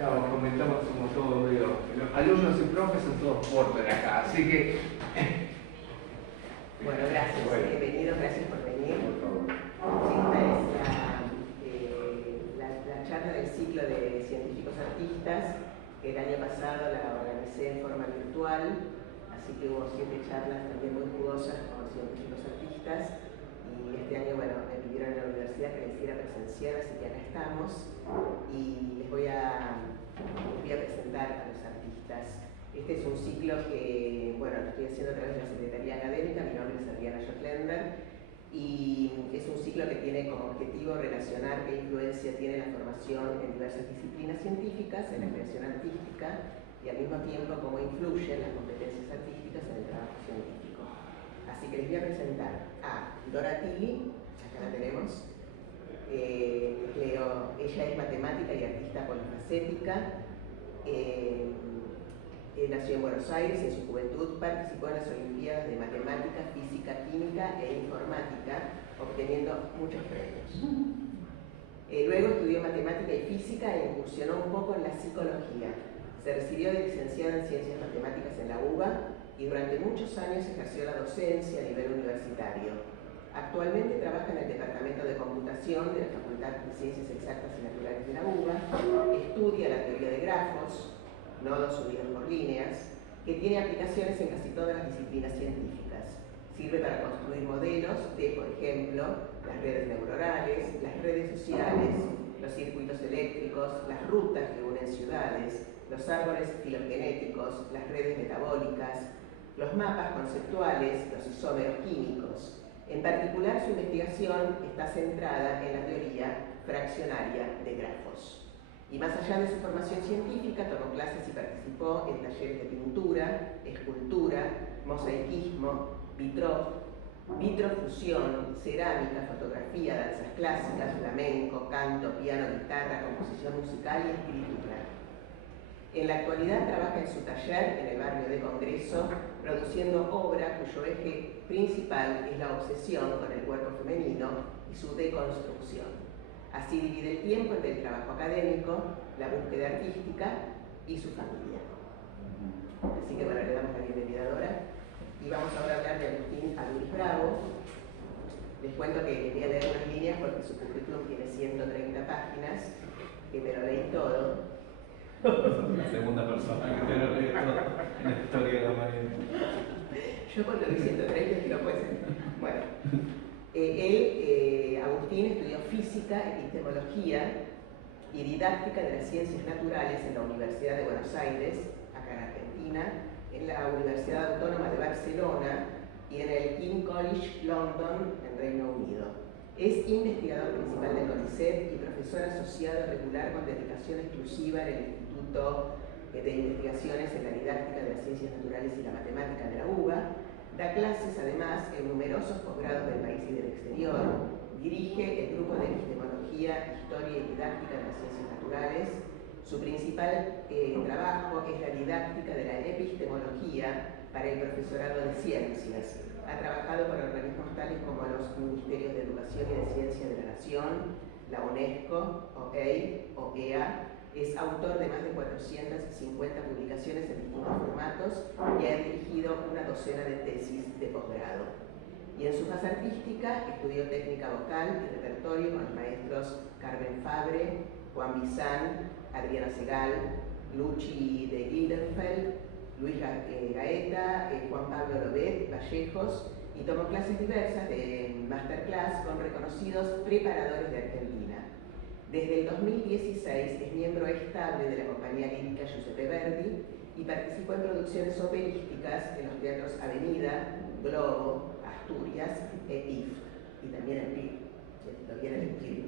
Claro, comentamos, somos todos, digo, los alumnos y profes son todos porter acá, así que... Bueno, gracias, bienvenidos, gracias por venir. Esta es la charla del ciclo de científicos artistas, que el año pasado la organicé en forma virtual, así que hubo 7 charlas también muy jugosas con científicos artistas, y este año, bueno, me pidieron en la universidad que la hiciera presencial, así que acá estamos, y les voy a presentar a los artistas. Este es un ciclo que, bueno, lo estoy haciendo a través de la Secretaría Académica. Mi nombre es Adriana Jotlender, y es un ciclo que tiene como objetivo relacionar qué influencia tiene la formación en diversas disciplinas científicas, en la creación artística, y al mismo tiempo cómo influyen las competencias artísticas en el trabajo científico. Así que les voy a presentar a Dora Tilly, acá la tenemos. Ella es matemática y artista polifacética. Nació en Buenos Aires y en su juventud participó en las Olimpiadas de Matemática, Física, Química e Informática, obteniendo muchos premios. Luego estudió Matemática y Física e incursionó un poco en la psicología. Se recibió de licenciada en Ciencias Matemáticas en la UBA y durante muchos años ejerció la docencia a nivel universitario. Actualmente trabaja en el Departamento de Computación de la Facultad de Ciencias Exactas y Naturales de la UBA, estudia la teoría de grafos, nodos unidos por líneas, que tiene aplicaciones en casi todas las disciplinas científicas. Sirve para construir modelos de, por ejemplo, las redes neuronales, las redes sociales, los circuitos eléctricos, las rutas que unen ciudades, los árboles filogenéticos, las redes metabólicas, los mapas conceptuales, los isómeros químicos. En particular, su investigación está centrada en la teoría fraccionaria de grafos. Y más allá de su formación científica, tomó clases y participó en talleres de pintura, escultura, mosaicismo, vitrofusión, cerámica, fotografía, danzas clásicas, flamenco, canto, piano, guitarra, composición musical y escritura. En la actualidad trabaja en su taller en el barrio de Congreso, produciendo obra cuyo eje principal es la obsesión con el cuerpo femenino y su deconstrucción. Así divide el tiempo entre el trabajo académico, la búsqueda artística y su familia. Así que bueno, le damos la bienvenida a Dora. Y vamos ahora a hablar de Agustín Aluris Bravo. Les cuento que les voy a leer unas líneas porque su currículum tiene 130 páginas, que me lo leí todo. La segunda persona que te lo lee todo en la historia de la humanidad. Yo cuando leí 130 es que no puede ser. Bueno. Agustín estudió física, epistemología y didáctica de las ciencias naturales en la Universidad de Buenos Aires, acá en Argentina, en la Universidad Autónoma de Barcelona y en el King's College London, en Reino Unido. Es investigador principal del CONICET y profesor asociado regular con dedicación exclusiva en el Instituto de Investigaciones en la Didáctica de las Ciencias Naturales y la Matemática de la UBA. Da clases además en numerosos posgrados del país y del exterior, dirige el grupo de epistemología, historia y didáctica de las ciencias naturales. Su principal trabajo es la didáctica de la epistemología para el profesorado de ciencias. Ha trabajado con organismos tales como los Ministerios de Educación y de Ciencia de la Nación, la UNESCO, OEA. Es autor de más de 450 publicaciones en distintos formatos y ha dirigido una docena de tesis de posgrado. Y en su fase artística estudió técnica vocal y repertorio con los maestros Carmen Fabre, Juan Bizán, Adriana Segal, Luchi de Gildenfeld, Luis Gaeta, Juan Pablo Lobet, Vallejos, y tomó clases diversas de masterclass con reconocidos preparadores de Argentina. Desde el 2016 es miembro estable de la compañía lírica Giuseppe Verdi y participó en producciones operísticas en los teatros Avenida, Globo, Asturias e IF, y también en PIB, todavía en el PIB.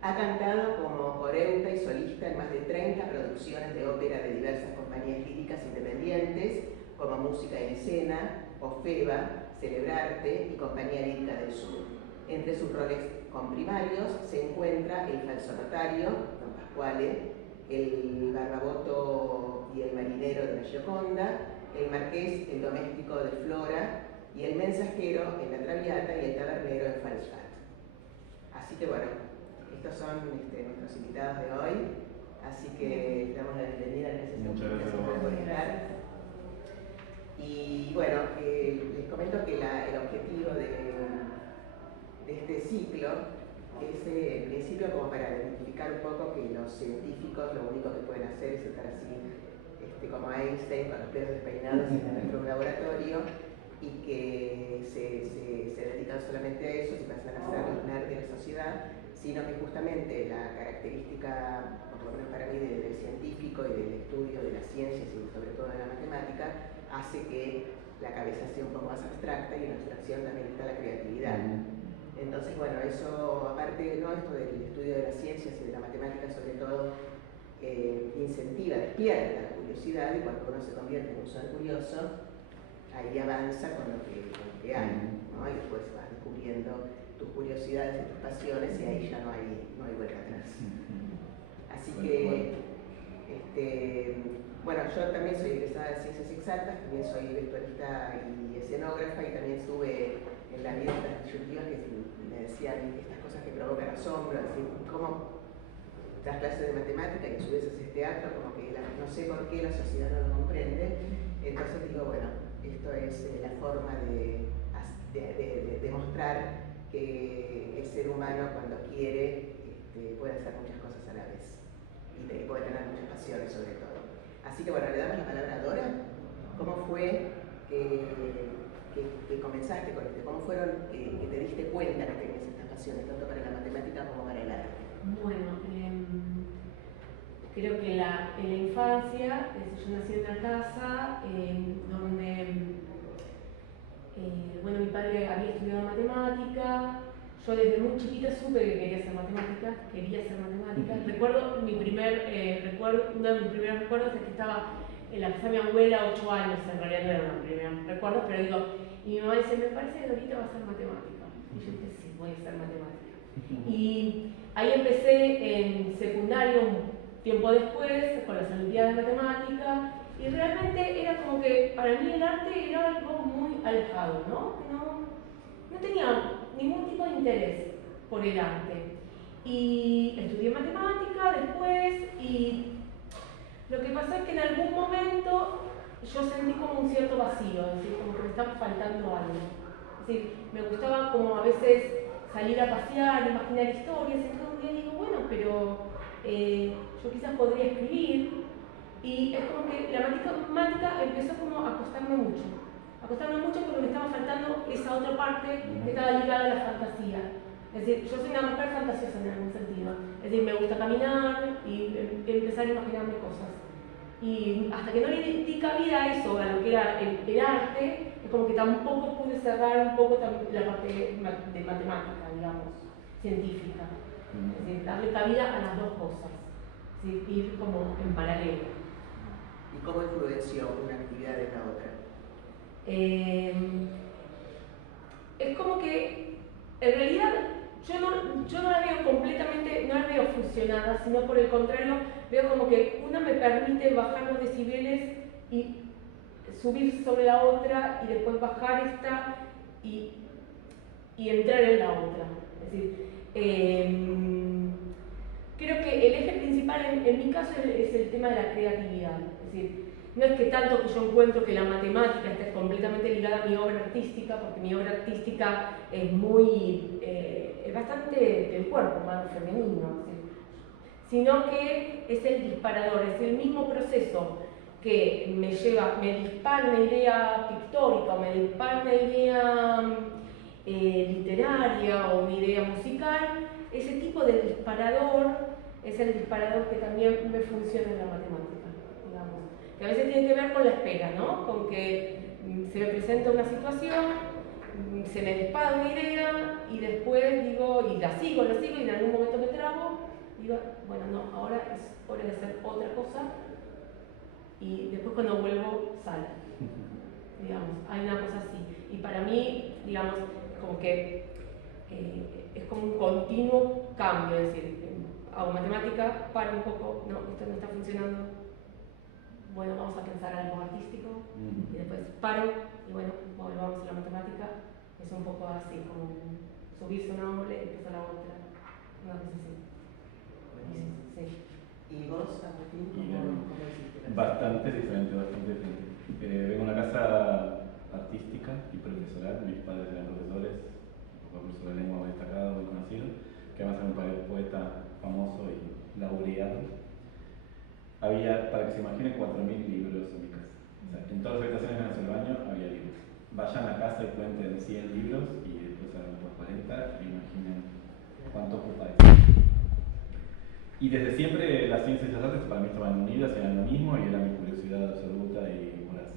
Ha cantado como coreuta y solista en más de 30 producciones de ópera de diversas compañías líricas independientes, como Música en Escena, Ofeba, Celebrarte y Compañía Lírica del Sur. Entre sus roles comprimarios se encuentra el falsonotario, Don Pasquale, el Barbaboto y el marinero de la Gioconda, el marqués, el doméstico de Flora, y el mensajero en la Traviata y el tabernero en Falstaff. Así que bueno, estos son nuestros invitados de hoy. Así que damos la bienvenida a ese Muchas gracias. por estar. Y bueno, les comento que el objetivo de este ciclo es en principio como para identificar un poco que los científicos lo único que pueden hacer es estar así como Einstein con los pelos despeinados dentro de un laboratorio y que se dedican solamente a eso y pasan a ser los nerds de la sociedad, sino que justamente la característica, por lo menos para mí, del científico y del estudio de las ciencias y sobre todo de la matemática, hace que la cabeza sea un poco más abstracta y en la abstracción también está la creatividad. Entonces, bueno, eso, aparte, ¿no? Esto del estudio de las ciencias y de la matemática, sobre todo, incentiva, despierta la curiosidad, y cuando uno se convierte en un ser curioso, ahí avanza con lo que hay, ¿no? Y después vas descubriendo tus curiosidades y tus pasiones, y ahí ya no hay vuelta atrás. Así que, bueno, yo también soy egresada de Ciencias Exactas, también soy vestuarista y escenógrafa, y también estuve en la vida de estas disyuntivas que me decían estas cosas que provocan asombro, es decir, cómo das clases de matemática y a su vez haces teatro, como que no sé por qué la sociedad no lo comprende. Entonces digo, bueno, esto es la forma de demostrar que el ser humano cuando quiere puede hacer muchas cosas a la vez y puede tener muchas pasiones sobre todo. Así que bueno, le damos la palabra a Dora. ¿Cómo fue que comenzaste con esto? ¿Cómo fueron que te diste cuenta que tenías estas pasiones, tanto para la matemática como para el arte? Bueno, creo que en la infancia, yo nací en una casa donde, bueno, mi padre había estudiado matemática. Yo desde muy chiquita supe que quería hacer matemáticas. Recuerdo uno de mis primeros recuerdos es que estaba en la casa de mi abuela 8 años, en realidad no eran los primeros recuerdos, pero digo, y mi mamá dice, me parece que Dorita va a hacer matemática. Y yo dije, sí, voy a hacer matemática. Y ahí empecé en secundario, un tiempo después, con las Olimpiadas de Matemática, y realmente era como que para mí el arte era algo muy alejado, ¿no? Que no tenía ningún tipo de interés por el arte. Y estudié matemática después, y lo que pasó es que en algún momento yo sentí como un cierto vacío, es decir, como que me estaba faltando algo. Es decir, me gustaba como a veces salir a pasear, imaginar historias, y entonces un día digo, bueno, pero yo quizás podría escribir, y es como que la matemática empezó como a costarme mucho porque me estaba faltando esa otra parte que estaba ligada a la fantasía. Es decir, yo soy una mujer fantasiosa en algún sentido, es decir, me gusta caminar y empezar a imaginarme cosas. Y hasta que no le di cabida a eso, a lo que era el arte, es como que tampoco pude cerrar un poco la parte de matemática, digamos, científica. Es decir, darle cabida a las dos cosas, es decir, ir como en paralelo. ¿Y cómo influenció una actividad en la otra? Es como que, en realidad, yo no la veo completamente, no la veo fusionada, sino por el contrario, veo como que una me permite bajar los decibeles y subir sobre la otra, y después bajar esta y entrar en la otra. Es decir, creo que el eje principal en mi caso es el tema de la creatividad. Es decir, no es que tanto que yo encuentro que la matemática esté completamente ligada a mi obra artística, porque mi obra artística es es bastante del cuerpo humano femenino, sino que es el disparador, es el mismo proceso que me dispara una idea pictórica, o me dispara una idea literaria o una idea musical. Ese tipo de disparador es el disparador que también me funciona en la matemática, digamos. Que a veces tiene que ver con la espera, ¿no? Con que se me presenta una situación, se me dispara una idea, y después digo, y la sigo, y en algún momento me trabo, digo, bueno, no, ahora es hora de hacer otra cosa, y después cuando vuelvo sale. Digamos, hay una cosa así. Y para mí, digamos, como que es como un continuo cambio, es decir, hago matemática, paro un poco, no, esto no está funcionando, bueno, vamos a pensar algo artístico, y después paro, y bueno, volvamos a la matemática. Es un poco así, como subirse una ola y empezar la otra, una cosa así. Sí. ¿Y vos, Agustín, Y cómo hiciste? bastante diferente, bastante diferente. Vengo de una casa artística y profesoral. Mis padres eran profesores, un profesor de lengua muy destacado, muy conocido, que además era un poeta famoso y laureado. Había, para que se imaginen, 4.000 libros en mi casa. O sea, en todas las habitaciones menos el baño había libros. Vayan a casa y cuenten 100 libros y después hagan por 40 e imaginen cuánto ocupa eso. Y desde siempre las ciencias y las artes para mí estaban unidas, eran lo mismo y era mi curiosidad absoluta y voraz.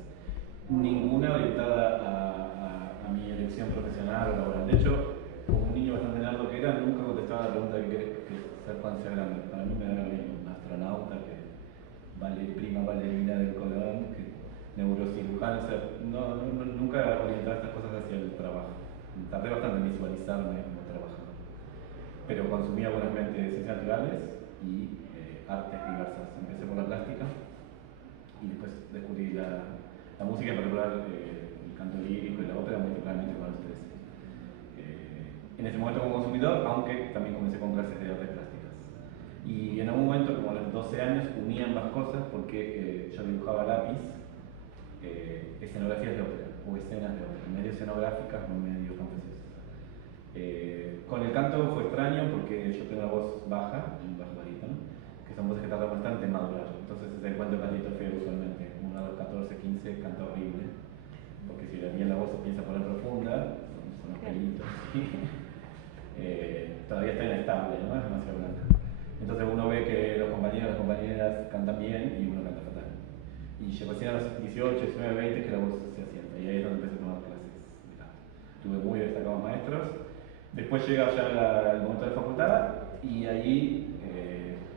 Ninguna orientada a mi elección profesional o laboral. De hecho, como un niño bastante nerdo que era, nunca contestaba la pregunta de qué querés ser cuando sea grande. Para mí me daba lo mismo, un astronauta, que prima bailarina del Colón, que neurocirujano, o sea, nunca orientaba estas cosas hacia el trabajo. Tardé bastante en visualizarme como trabajador. Pero consumía buenamente ciencias naturales y artes diversas. Empecé por la plástica y después descubrí la música, en particular el canto lírico y la ópera, muy tempranamente con los 13. En ese momento como consumidor, aunque también comencé con clases de artes plásticas. Y en algún momento, como a los 12 años, uní ambas cosas porque yo dibujaba a lápiz escenografías de ópera o escenas de ópera, medio escenográficas, medio fantasiosas. Con el canto fue extraño porque yo tengo una voz baja, un bajo barítono, que son voces que tardan bastante en madurar. Entonces es el cuento cantito feo usualmente. Uno a los 14, 15 canta horrible, porque si bien la voz se empieza a poner profunda, son los pelitos. Todavía está inestable, ¿no? Es demasiado blanca. Entonces uno ve que los compañeros y las compañeras cantan bien y uno canta fatal. Y recién a los 18, 19, 20 que la voz se asienta. Y ahí es donde empecé a tomar clases de canto. Tuve muy destacados maestros. Después llega ya el momento de la facultad y ahí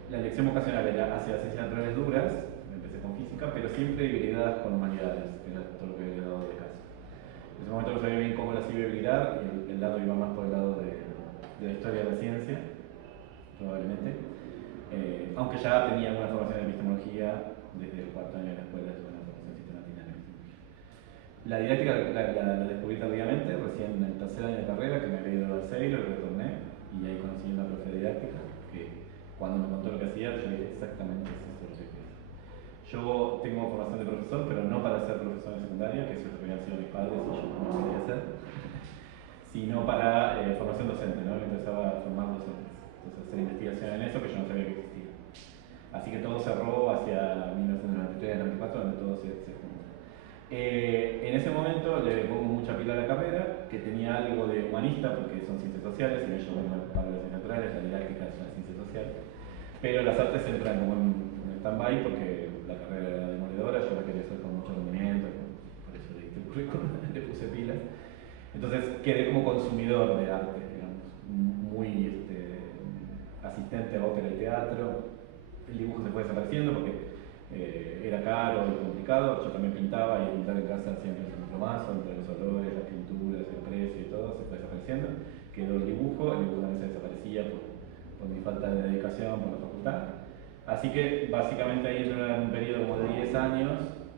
la elección vocacional era hacia las ciencias naturales duras, empecé con física, pero siempre habilitadas con humanidades, que era todo lo que había dado de caso. En ese momento no sabía bien cómo las iba a habilitar y el lado iba más por el lado de la historia de la ciencia, probablemente. Aunque ya tenía alguna formación en epistemología desde el cuarto año de la escuela, tuve una formación sistemática en epistemología. La didáctica la descubrí tardíamente, recién en el tercer año de carrera, que me había ido a Barcelona y retorné, y ahí conocí una profe de didáctica, que cuando me contó lo que hacía, yo dije exactamente eso es lo que quería. Yo tengo formación de profesor, pero no para ser profesor de secundaria, que eso es lo que habían sido mis padres y yo no quería hacer, sino para formación docente, ¿no? Me interesaba formar docentes. Entonces hacer investigación en eso que yo no sabía que existía. Así que todo cerró hacia 1993-94, donde todo se junta. En ese momento le pongo mucha pila a la carrera, que tenía algo de humanista, porque son ciencias sociales, y yo vengo para las ciencias naturales, la didáctica es una ciencia social, pero las artes entran como en stand-by porque la carrera era demoledora, yo la quería hacer con mucho rendimiento, por eso le diste el currículum, le puse pilas. Entonces quedé como consumidor de arte, digamos, muy asistente a ópera y teatro. El dibujo se fue desapareciendo porque era caro y complicado. Yo también pintaba y pintar en casa siempre es un plomazo, entre los olores, las pinturas, el precio y todo, se fue desapareciendo. Quedó el dibujo también se desaparecía por mi falta de dedicación por la facultad. Así que básicamente ahí entré en un periodo como de 10 años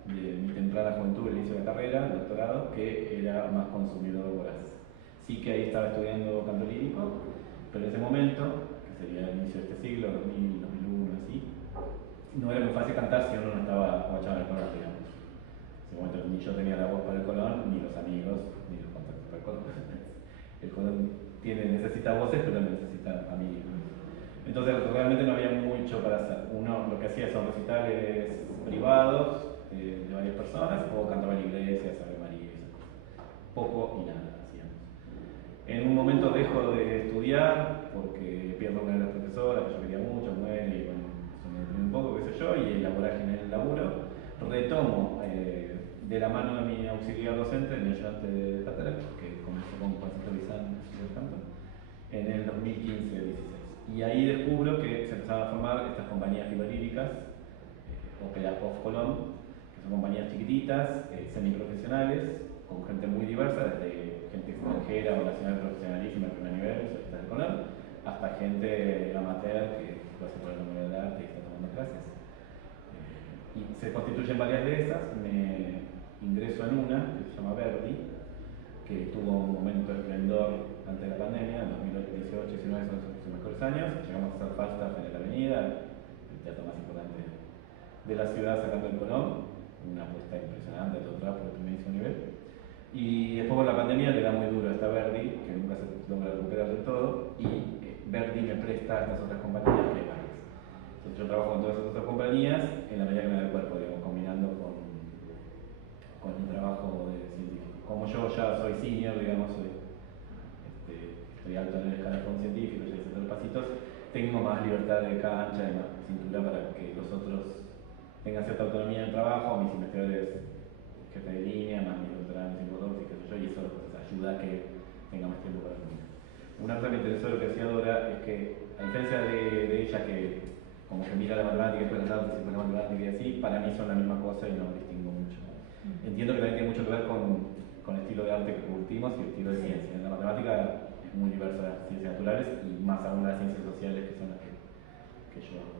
de mi temprana juventud, el inicio de la carrera, el doctorado, que era más consumidor voraz. Sí que ahí estaba estudiando canto lírico, pero en ese momento, que sería el inicio de este siglo, 2000, 2001, así, no era muy fácil cantar si uno no estaba agachado en el colón, digamos. En ese momento ni yo tenía la voz para el colón, ni los amigos, ni los contactos para el colón. El colón necesita voces, pero necesita amigos. Entonces realmente no había mucho para hacer. Uno lo que hacía son recitales privados de varias personas o cantaba en iglesias, Ave María y esas cosas. Poco y nada hacíamos. En un momento dejo de estudiar porque pierdo una de las profesoras que yo quería mucho, muere y bueno, eso me deprime un poco, qué sé yo, y la vorágine en el laburo. Retomo de la mano de mi auxiliar docente, mi ayudante de cátedra, que comenzó con Juancito Bizán de canto, en el 2015-16. Y ahí descubro que se empezaban a formar estas compañías filaríricas, Ópera Off Colón, que son compañías chiquititas, semiprofesionales, con gente muy diversa, desde gente extranjera o nacional profesionalísima de primer nivel, solistas del Colón, hasta gente amateur que lo hace por el nombre del arte y está tomando clases. Y se constituyen varias de esas, me ingreso en una que se llama Verdi, que tuvo un momento de esplendor antes de la pandemia, en 2018-2019 son sus mejores años. Llegamos a hacer Falstaff en la avenida, el teatro más importante de la ciudad, sacando el Colón, una apuesta impresionante, todo trapo de primerísimo nivel. Y después con la pandemia le da muy duro a esta Verdi, que nunca se logra recuperar del todo, y Verdi me presta a estas otras compañías que hay varias. Entonces yo trabajo con todas esas otras compañías en la medida que me da el cuerpo, digamos, combinando con el trabajo de científico. Como yo ya soy senior, digamos, estoy alto en el escalafón científico, ya hice todos los pasitos, tengo más libertad de cancha y más cintura para que los otros tengan cierta autonomía en el trabajo, mis investigadores jefe de línea, más mis doctorados en psicodócicos, qué sé yo, y eso pues, ayuda a que tenga más tiempo para mí. Una cosa que me interesó de lo que hacía Dora es que, a diferencia de ella que como que mira la matemática y después las artes y después la matemática y así, para mí son la misma cosa y no distingo mucho. Entiendo que también tiene mucho que ver con el estilo de arte que curtimos y el estilo de ciencia. En la matemática es muy diversa las ciencias naturales y más aún las ciencias sociales que son las que yo hago.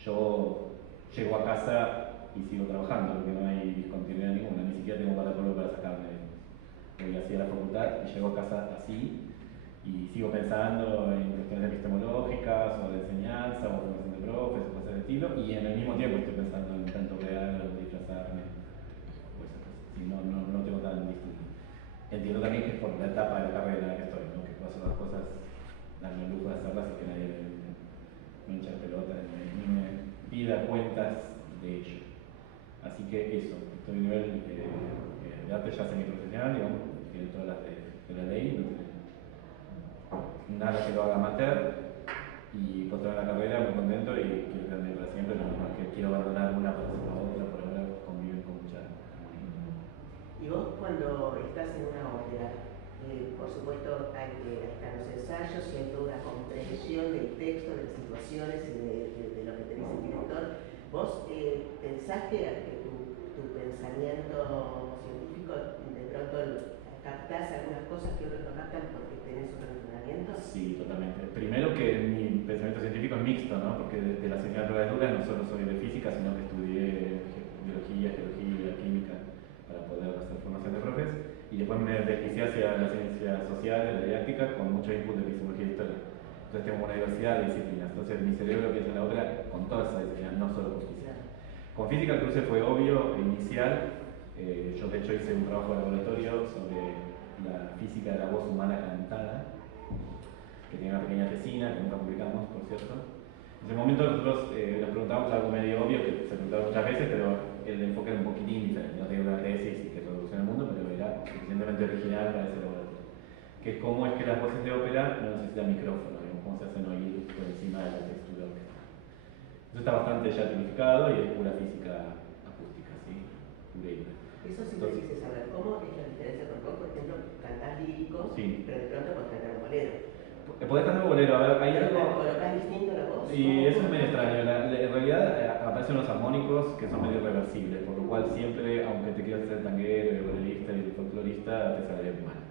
Yo llego a casa y sigo trabajando porque no hay discontinuidad ninguna, ni siquiera tengo protocolo para sacarme. Voy así a la facultad y llego a casa así y sigo pensando en cuestiones epistemológicas o de enseñanza o formación de profes o cosas de estilo, y en el mismo tiempo estoy pensando en tanto real o disfrazarme o esas cosas. Y no tengo tan distinto. Entiendo también que es por la etapa de la carrera en la que estoy, ¿no? Que puedo hacer las cosas, darme el lujo de hacerlas y que nadie me hincha la pelota ni me pida cuentas de ello. Así que eso, estoy a nivel de arte ya semiprofesional, digamos, tiene todas las de la ley, no tiene nada que lo haga amateur, y por toda la carrera muy contento y quiero quedarme para siempre, no más que quiero abandonar una para hacer la otra, por ahora conviven con mucha. Y vos cuando estás en una ópera, por supuesto están los ensayos y hay toda una comprensión del texto, de las situaciones y de lo que te dice el director. ¿Vos pensás que tu pensamiento científico de pronto captás algunas cosas que otros no captan porque tenés otro entrenamiento? Sí, totalmente. Primero que mi pensamiento científico es mixto, ¿no? Porque de las ciencias naturales duras no solo soy de física, sino que estudié biología, geología, química para poder hacer formación de profes, y después me deslicé hacia las ciencias sociales, la didáctica, con mucho input de epistemología y historia. Entonces tengo una diversidad de disciplinas. Entonces mi cerebro piensa en la obra con todas esas disciplinas, no solo con física. Con física el cruce fue obvio e inicial. Yo de hecho hice un trabajo de laboratorio sobre la física de la voz humana cantada, que tiene una pequeña tesina, que nunca publicamos, por cierto. En ese momento nosotros nos preguntábamos algo medio obvio, que se preguntaba muchas veces, pero el enfoque era un poquitín diferente. No tenía una tesis que revoluciona el mundo, pero era suficientemente original para ese laboratorio. Que es cómo es que las voces de ópera no necesitan micrófono, cómo se hacen oír por encima de la textura orquestal. Eso está bastante ya tipificado y es pura física acústica, ¿sí? Pura y dura. Eso sí me quise saber. ¿Cómo es la diferencia con vos? Por ejemplo, cantás líricos, sí, pero de pronto podés cantar un bolero. Podés cantar un bolero, a ver, hay algo. ¿Colocás distinto la voz? Y eso es medio extraño. En realidad aparecen los armónicos que son medio irreversibles, por lo cual siempre, aunque te quieras ser tanguero, el bolerista y el folclorista, te sale mal.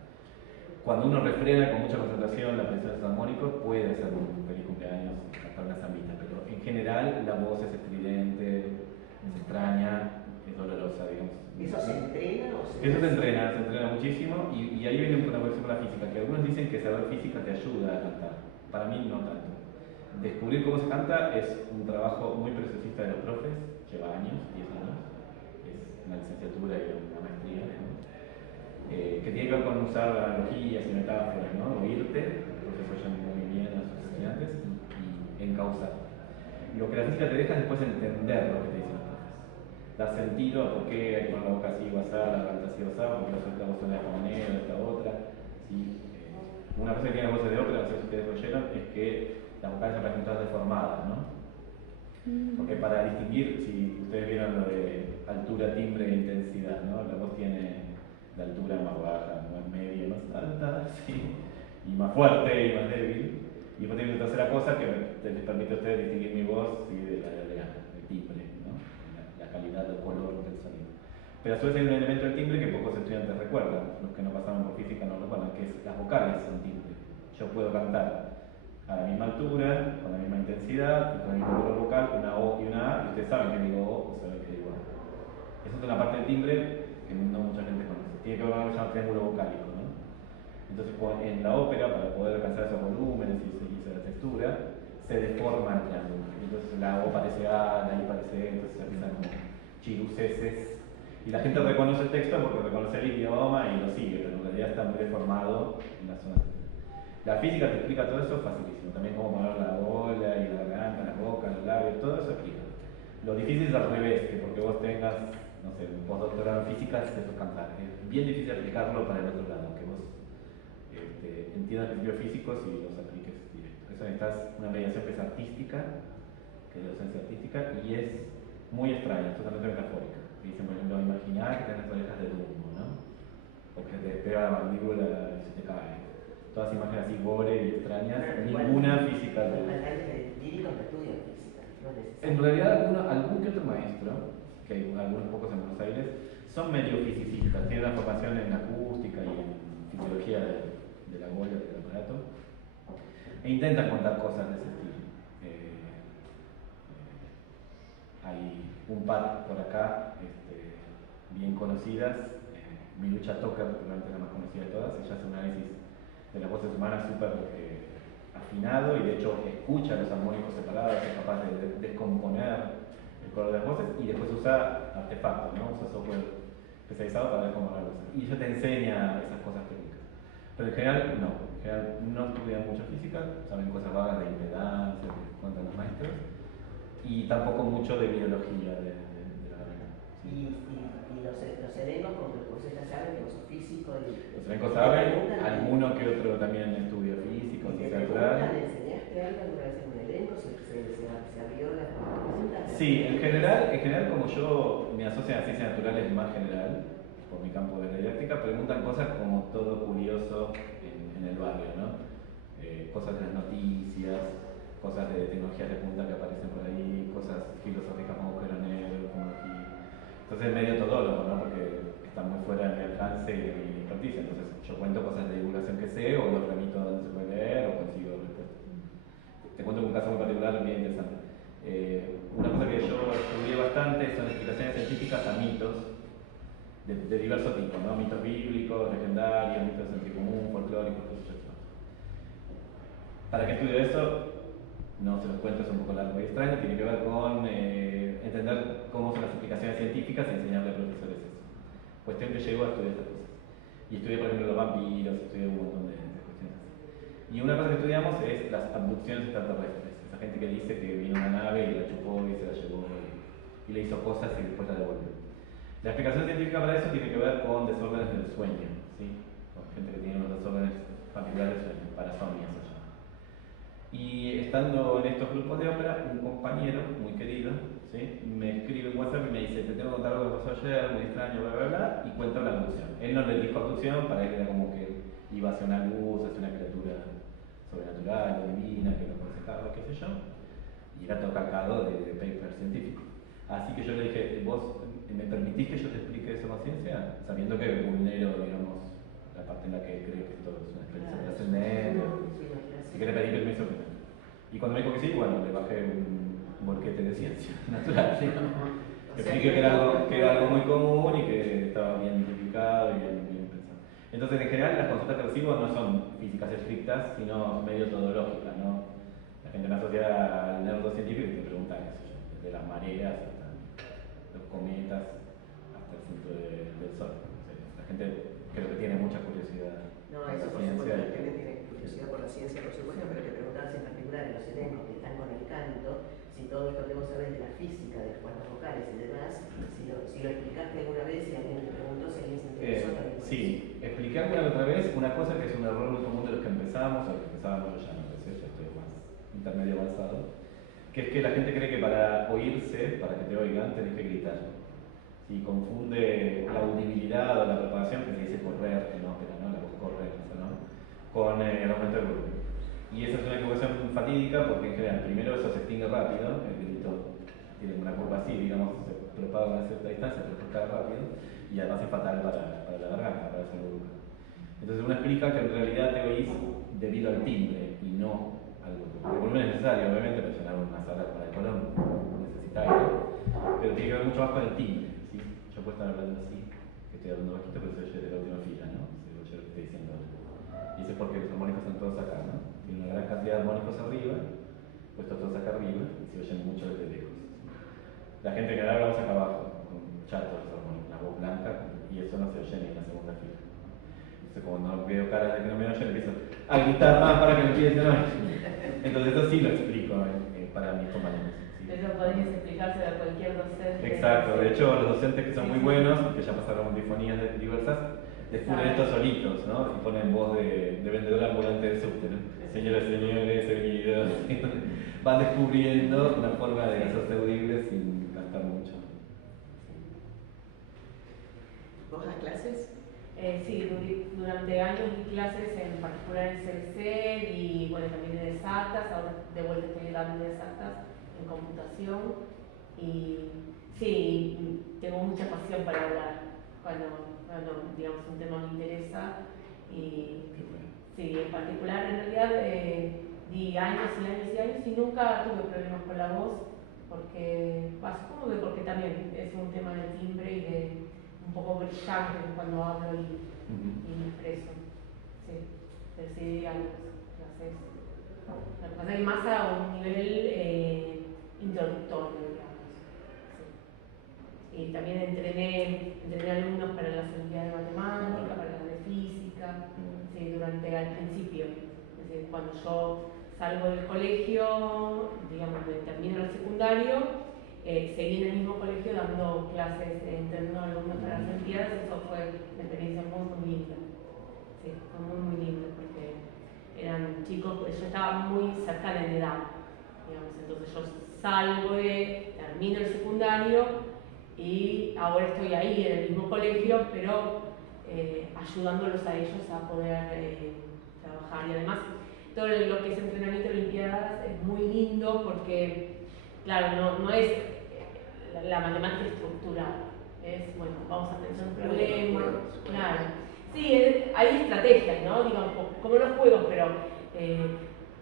Cuando uno refrena con mucha concentración la presión de los armónicos, puede hacer un feliz cumpleaños, cantar una zambita, pero en general la voz es estridente, es extraña, es dolorosa, digamos. ¿Eso se entrena o se...? Eso se entrena muchísimo, y ahí viene una cuestión con la física, que algunos dicen que saber física te ayuda a cantar. Para mí no tanto. Descubrir cómo se canta es un trabajo muy preciosista de los profes, lleva años, 10 años, es una licenciatura y una maestría, ¿no? Que tiene que ver con usar analogías y metáforas, ¿no? Oírte, el profesor ya muy bien a sus estudiantes, y encauzar. Lo que la física te deja es después entender lo que te dicen los profes. Dar sentido a por qué hay con la boca así o así, la garganta así o así, por qué la voz suena de esta manera, de esta otra. ¿Sí? Una cosa que tiene las voces de ópera, no sé si ustedes lo oyeron, es que las vocales aparecen todas deformadas, ¿no? Porque para distinguir, si ustedes vieron lo de altura, timbre e intensidad, ¿no? La voz tiene la altura más baja, más media, más alta, ¿sí? Y más fuerte y más débil. Y después tiene una tercera cosa que les permite a ustedes distinguir mi voz, ¿sí? del timbre, ¿no? La calidad del color del sonido. Pero a su vez hay un elemento del timbre que pocos estudiantes recuerdan, los que no pasaron por física no lo recuerdan, que es las vocales son timbre. Yo puedo cantar a la misma altura, con la misma intensidad, con el mismo color vocal, una O y una A, y ustedes saben que digo O o saben que digo A. Esa es una parte del timbre que no mucha gente conoce. Tiene que ver con algo que se llama triángulo vocálico, ¿no? Entonces en la ópera, para poder alcanzar esos volúmenes y esa textura, se deforma el triángulo. Entonces la O parece A, la I parece E, entonces se empiezan como chiruceses. Y la gente reconoce el texto porque reconoce el idioma y lo sigue, pero en realidad está muy deformado en la zona. La física te explica todo eso facilísimo. También cómo poner la bola y la garganta, la boca, los labios, todo eso explica. Lo difícil es al revés, que porque vos tengas, no sé, un postdoctorado en física, se puede cantar. Es bien difícil aplicarlo para el otro lado, que vos entiendas principios físicos y los apliques directo. Eso necesitas una mediación que es artística, que es docencia artística, y es muy extraña, totalmente metafórica. Dicen, por ejemplo, imaginar que tenés orejas de Dumbo, ¿no? O que te pega la mandíbula y se te cae. Todas imágenes así gore y extrañas, ninguna física. Los cantantes líricos no estudian física, no es necesario. En realidad, algún que otro maestro, que hay algunos pocos en Buenos Aires, son medio fisicistas, tienen una formación en acústica y en fisiología de la bola, del aparato, e intentan contar cosas de ese estilo. Hay un par por acá, bien conocidas. Milucha Toker, probablemente la más conocida de todas, ella hace un análisis de las voces humanas súper afinado y de hecho escucha los armónicos separados, es capaz de descomponer el color de las voces y después usa artefactos, ¿no? Usa software especializado para descomponer voces. Y ella te enseña esas cosas técnicas. Pero en general no estudian mucho física, saben cosas vagas de impedancia, que cuentan los maestros, y tampoco mucho de biología de la carrera. ¿Sí? Y los elencos, como los cursos saben que vos sos físico y... Los elencos saben, alguno que otro también estudia física, ¿Y te ciencia preguntan, natural. le enseñaste algo alguna vez en un elenco? ¿Se abrió la pregunta? Sí, en general como yo me asocio a ciencias naturales más general, por mi campo de la didáctica, preguntan cosas como todo curioso en el barrio, ¿no? Cosas de las noticias, cosas de tecnologías de punta que aparecen por ahí, cosas filosóficas como agujero negro, ecología. Entonces es medio todólogo, ¿no? Porque está muy fuera de mi alcance y de mi experticia. Entonces yo cuento cosas de divulgación que sé, o los remito a donde se puede leer, o consigo respuestas. Te cuento un caso muy particular bien interesante. Una cosa que yo estudié bastante son explicaciones científicas a mitos de diverso tipo, ¿no? Mitos bíblicos, legendarios, mitos de sentido común, folclóricos, cosas así. ¿Para qué estudio eso? No se los cuento, es un poco largo y extraño, tiene que ver con entender cómo son las explicaciones científicas y enseñarle a profesores eso. Cuestión que llegó a estudiar estas cosas. Y estudié, por ejemplo, los vampiros, estudié un montón de cuestiones así. Y una cosa que estudiamos es las abducciones extraterrestres. Esa gente que dice que vino una nave y la chupó y se la llevó y le hizo cosas y después la devolvió. La explicación científica para eso tiene que ver con desórdenes del sueño, ¿sí? Con gente que tiene unos desórdenes particulares del sueño, parasomnia se llama. Y estando en estos grupos de ópera, un compañero muy querido, ¿sí? Me escribe en WhatsApp y me dice: te tengo que contar algo que pasó ayer, muy extraño, bla, bla, bla, y cuenta una abducción. Él no le dijo abducción, para él era como que iba hacia una luz, hacia una criatura sobrenatural o divina, que lo aconsejaba, qué sé yo, y era todo calcado de paper científico. Así que yo le dije: ¿vos me permitís que yo te explique eso con ciencia? Sabiendo que vulnero, digamos, la parte en la que creo que esto es una experiencia trascendente. Si quiere pedir permiso, y cuando me dijo que sí, bueno, le bajé un bolquete de ciencia natural. ¿Sí? Expliqué que era algo muy común y que estaba bien identificado y bien pensado. Entonces, en general, las consultas que recibo no son físicas estrictas, sino medio todológicas, ¿no? La gente me asocia al nerdo científico y te pregunta, qué sé yo, desde las mareas hasta los cometas, hasta el centro del Sol. O sea, la gente creo que tiene mucha curiosidad No, por eso la por ciencia. supuesto, la gente tiene curiosidad por la ciencia, por supuesto, pero te preguntabas en particular en los elencos que están con el canto, si todo esto que vos sabés de la física, de las cuerdas vocales y demás, si lo explicaste alguna vez y alguien te preguntó si alguien se interesó también. Sí, expliqué alguna otra vez una cosa que es un error muy común de los que empezamos, o que empezábamos, yo ya no empecé, yo estoy más intermedio avanzado, que es que la gente cree que para oírse, para que te oigan, tenés que gritar. Si confunde la audibilidad o la propagación, que se dice correr en ópera, ¿no? La voz correr, ¿no? Con el aumento del volumen. Y esa es una equivocación fatídica porque en general, primero eso se extingue rápido, el grito tiene una curva así, digamos, se propaga a una cierta distancia, pero cae rápido, y además es fatal para la garganta, para esa burbuja. Entonces uno explica que en realidad te oís debido al timbre y no al volumen. El volumen es necesario, obviamente, para llenar una sala con el colón, necesita aire, pero tiene que ver mucho más con el timbre, ¿sí? Yo puedo estar hablando así, que estoy hablando bajito, pero soy de la última fila, ¿no? Se oye lo que estoy diciendo. Y eso es porque los armónicos están todos acá, ¿no? Tiene una gran cantidad de armónicos arriba, puestos todos acá arriba y se oyen mucho desde lejos. La gente que hablamos acá abajo, con chatos, con la voz blanca, y eso no se oye ni en la segunda fila. Entonces, como no veo caras de que no me oyen, empiezo a gritar más para que me quieran no. Entonces, eso sí lo explico para mis compañeros. Sí. Eso podrías explicárselo a cualquier docente. Exacto, de hecho, los docentes que son muy buenos, que ya pasaron difonías diversas, descubren esto solitos, ¿no? Y ponen voz de vendedor ambulante de subte, ¿no? Señoras y señores, bienvenidos. Van descubriendo una forma de hacerse audibles sin gastar mucho. ¿Vos das clases? Sí, durante años di clases en particular en CBC y bueno, también en exactas, ahora de vuelta estoy dando exactas en computación y sí, tengo mucha pasión para hablar cuando digamos un tema me interesa y sí, en particular en realidad di años y años y años y nunca tuve problemas con la voz porque, supongo que porque también es un tema del timbre y de un poco brillante cuando hablo y me expreso. Sí, pero sí di años, clases. Lo que pasa es que más a un nivel introductorio, digamos. Sí. Y también entrené alumnos para las Olimpiadas de Matemática, para las de Física, sí, durante al principio. Es decir, cuando yo salgo del colegio, digamos, termino el secundario, seguí en el mismo colegio dando clases, entrenando alumnos para las Olimpiadas, eso fue una experiencia muy, muy linda. Sí, fue muy, muy linda porque eran chicos, yo estaba muy cercana en edad, digamos, entonces yo termino el secundario y ahora estoy ahí en el mismo colegio, pero ayudándolos a ellos a poder trabajar. Y además, todo lo que es entrenamiento de Olimpiadas es muy lindo porque, claro, no es la matemática estructural, es, bueno, vamos a pensar un problema, claro. Sí, hay estrategias, ¿no? Digamos, como los juegos, pero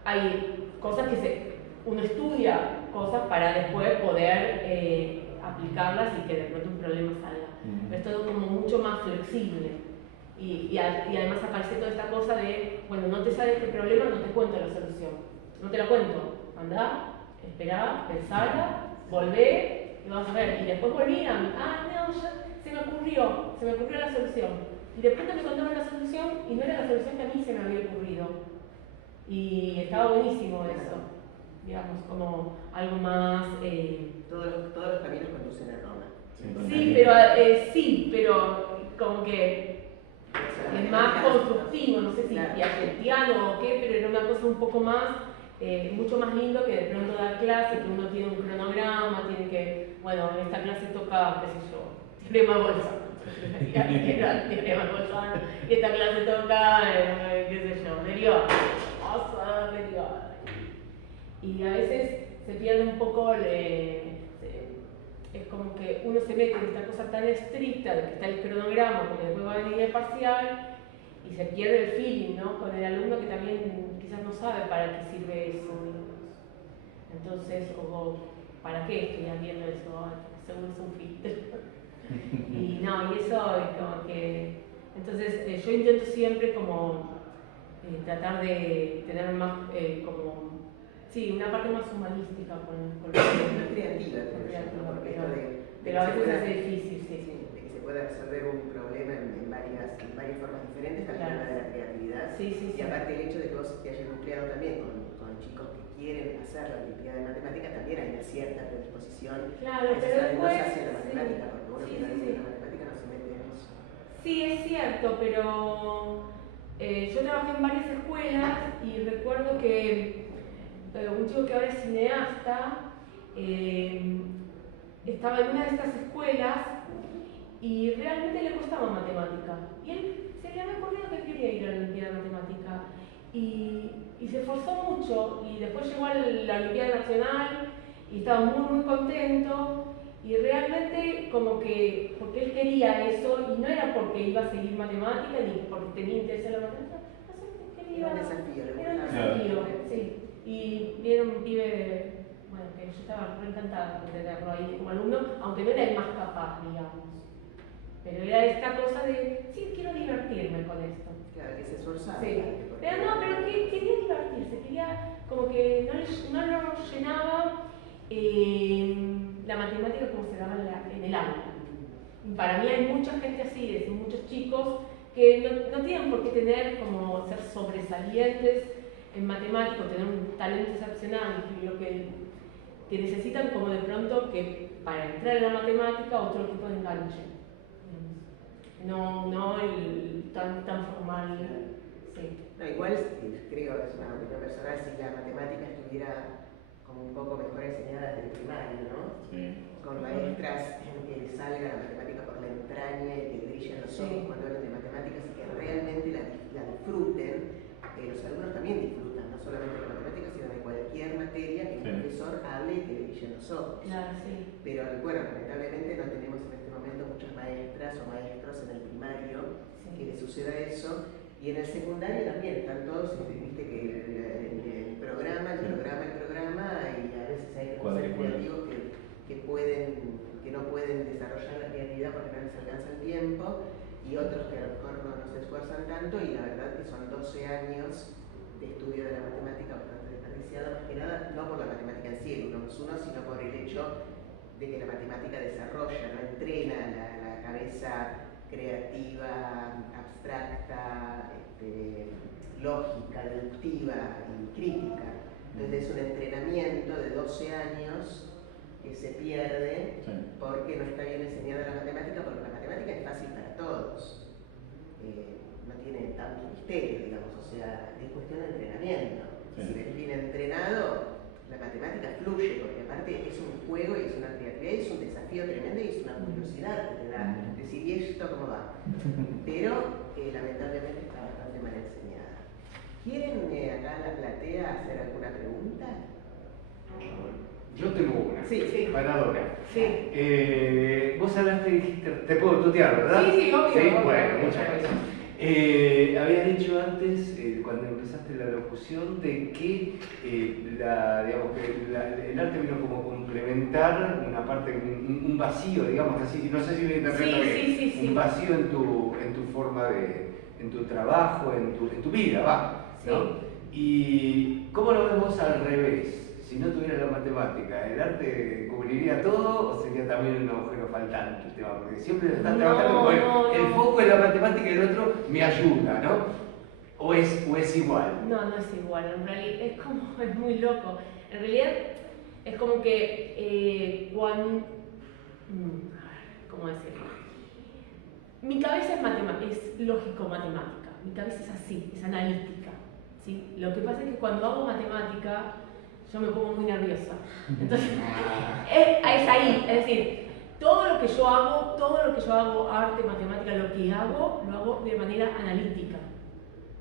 hay cosas que uno estudia cosas para después poder aplicarlas y que de pronto un problema salga. Pero es todo como mucho más flexible. Y además aparece toda esta cosa de, bueno, no te sale este problema, no te cuento la solución. No te la cuento. Andá, esperá, pensala, volvé y vamos a ver. Y después volvían. No, ya se me ocurrió la solución. Y de pronto me contaron la solución y no era la solución que a mí se me había ocurrido. Y estaba buenísimo eso. Digamos, como algo más... Todos los caminos conducen a Roma. Sí, pero como que es más constructivo, no sé si piagetiano o qué, pero era una cosa un poco más, mucho más lindo que de pronto dar clase, que uno tiene un cronograma, tiene que, bueno, en esta clase toca, qué sé yo, teorema Bolzano. Teorema Bolzano, y esta clase toca, qué sé yo, derivada. Y a veces se pierde un poco, es como que uno se mete en esta cosa tan estricta de que está el cronograma, porque después va a venir el parcial, y se pierde el feeling, ¿no? Con el alumno que también quizás no sabe para qué sirve eso, digamos. Entonces, como, ¿para qué estoy haciendo eso? Seguro es un filtro. Y no, y eso es como que... Entonces, yo intento siempre como tratar de tener más, como... Sí, una parte más humanística con más creativa, porque pero a veces es difícil, sí. De que se pueda resolver un problema en varias formas diferentes, también habla de la creatividad. Sí. Y aparte el hecho de que vos te hayas nucleado también con chicos que quieren hacer la Olimpiada de Matemática, también hay una cierta predisposición claro, a pero después, hacia la matemática, porque uno que no vive la matemática no se mete en eso. Sí, es cierto, pero yo trabajé en varias escuelas y recuerdo que un chico que ahora es cineasta estaba en una de estas escuelas y realmente le costaba matemática. Y él se le había ocurrido que quería ir a la Olimpiada de Matemática y se esforzó mucho y después llegó a la Olimpiada Nacional y estaba muy, muy contento. Y realmente como que, porque él quería eso, y no era porque iba a seguir matemática ni porque tenía interés en la matemática, Era un desafío, era un desafío, sí. Y vieron un pibe, bueno, que yo estaba re encantada de tenerlo ahí como alumno, aunque no era el más capaz, digamos. Pero era esta cosa de, sí, quiero divertirme con esto. Claro, que se esforzaba. Sí, pero no, pero que quería divertirse, quería como que no lo llenaba la matemática como se daba en el aula. Y para mí hay mucha gente así, es decir, muchos chicos que no tienen por qué tener como ser sobresalientes en matemáticas, tener un talento excepcional, y lo que necesitan como de pronto que para entrar en la matemática otro tipo de enganche. No el tan formal. Sí. No, igual creo, es una opinión personal, si la matemática estuviera como un poco mejor enseñada desde el primario, ¿no? Sí. Con maestras que salga la matemática por la entraña y que brillen los ojos cuando hablan de matemáticas y que realmente la disfruten. Los alumnos también disfrutan, no solamente de matemáticas, sino de cualquier materia que el profesor hable y que le brillen los ojos. Claro, sí. Pero bueno, lamentablemente no tenemos en este momento muchas maestras o maestros en el primario que les suceda eso. Y en el secundario también están todos, viste que el programa, y a veces hay profesores creativos que no pueden desarrollar la creatividad porque no les alcanza el tiempo, y otros que a lo mejor no se esfuerzan tanto, y la verdad que son 12 años de estudio de la matemática bastante desperdiciado, más que nada, no por la matemática en sí, el 1 más 1, sino por el hecho de que la matemática desarrolla, no entrena la cabeza creativa, abstracta, lógica, deductiva y crítica. Entonces es un entrenamiento de 12 años que se pierde porque no está bien enseñada la matemática, porque la matemática es fácil para todos. No tiene tanto misterio, digamos, o sea, es cuestión de entrenamiento. Si eres bien entrenado, la matemática fluye, porque aparte es un juego y es una creatividad, y es un desafío tremendo y es una curiosidad que te da decir, ¿y esto cómo va? Pero lamentablemente está bastante mal enseñada. ¿Quieren acá en la platea hacer alguna pregunta? Yo tengo una. Sí. Para Dora. Sí. Vos hablaste, dijiste, te puedo tutear, ¿verdad? Sí, obvio. Sí, obvio, bueno, obvio, muchas obvio. gracias. Habías dicho antes, cuando empezaste la locución, de que, digamos, que el arte vino como a complementar una parte, un vacío, digamos así, no sé si lo interpreto bien, sí. un vacío en tu forma en tu trabajo, en tu vida, ¿va? ¿No? Sí. ¿Y cómo lo vemos al revés? Si no tuviera la matemática, ¿el arte cubriría todo o sería también un agujero faltante el tema? Porque siempre están trabajando con el foco de la matemática y el otro me ayuda, ¿no? ¿O es igual? No es igual, en realidad es muy loco. En realidad es como que ¿cómo decirlo? Mi cabeza es lógico-matemática, mi cabeza es así, es analítica, ¿sí? Lo que pasa es que cuando hago matemática yo me pongo muy nerviosa. Entonces, es ahí, es decir, todo lo que yo hago, arte, matemática, lo hago de manera analítica.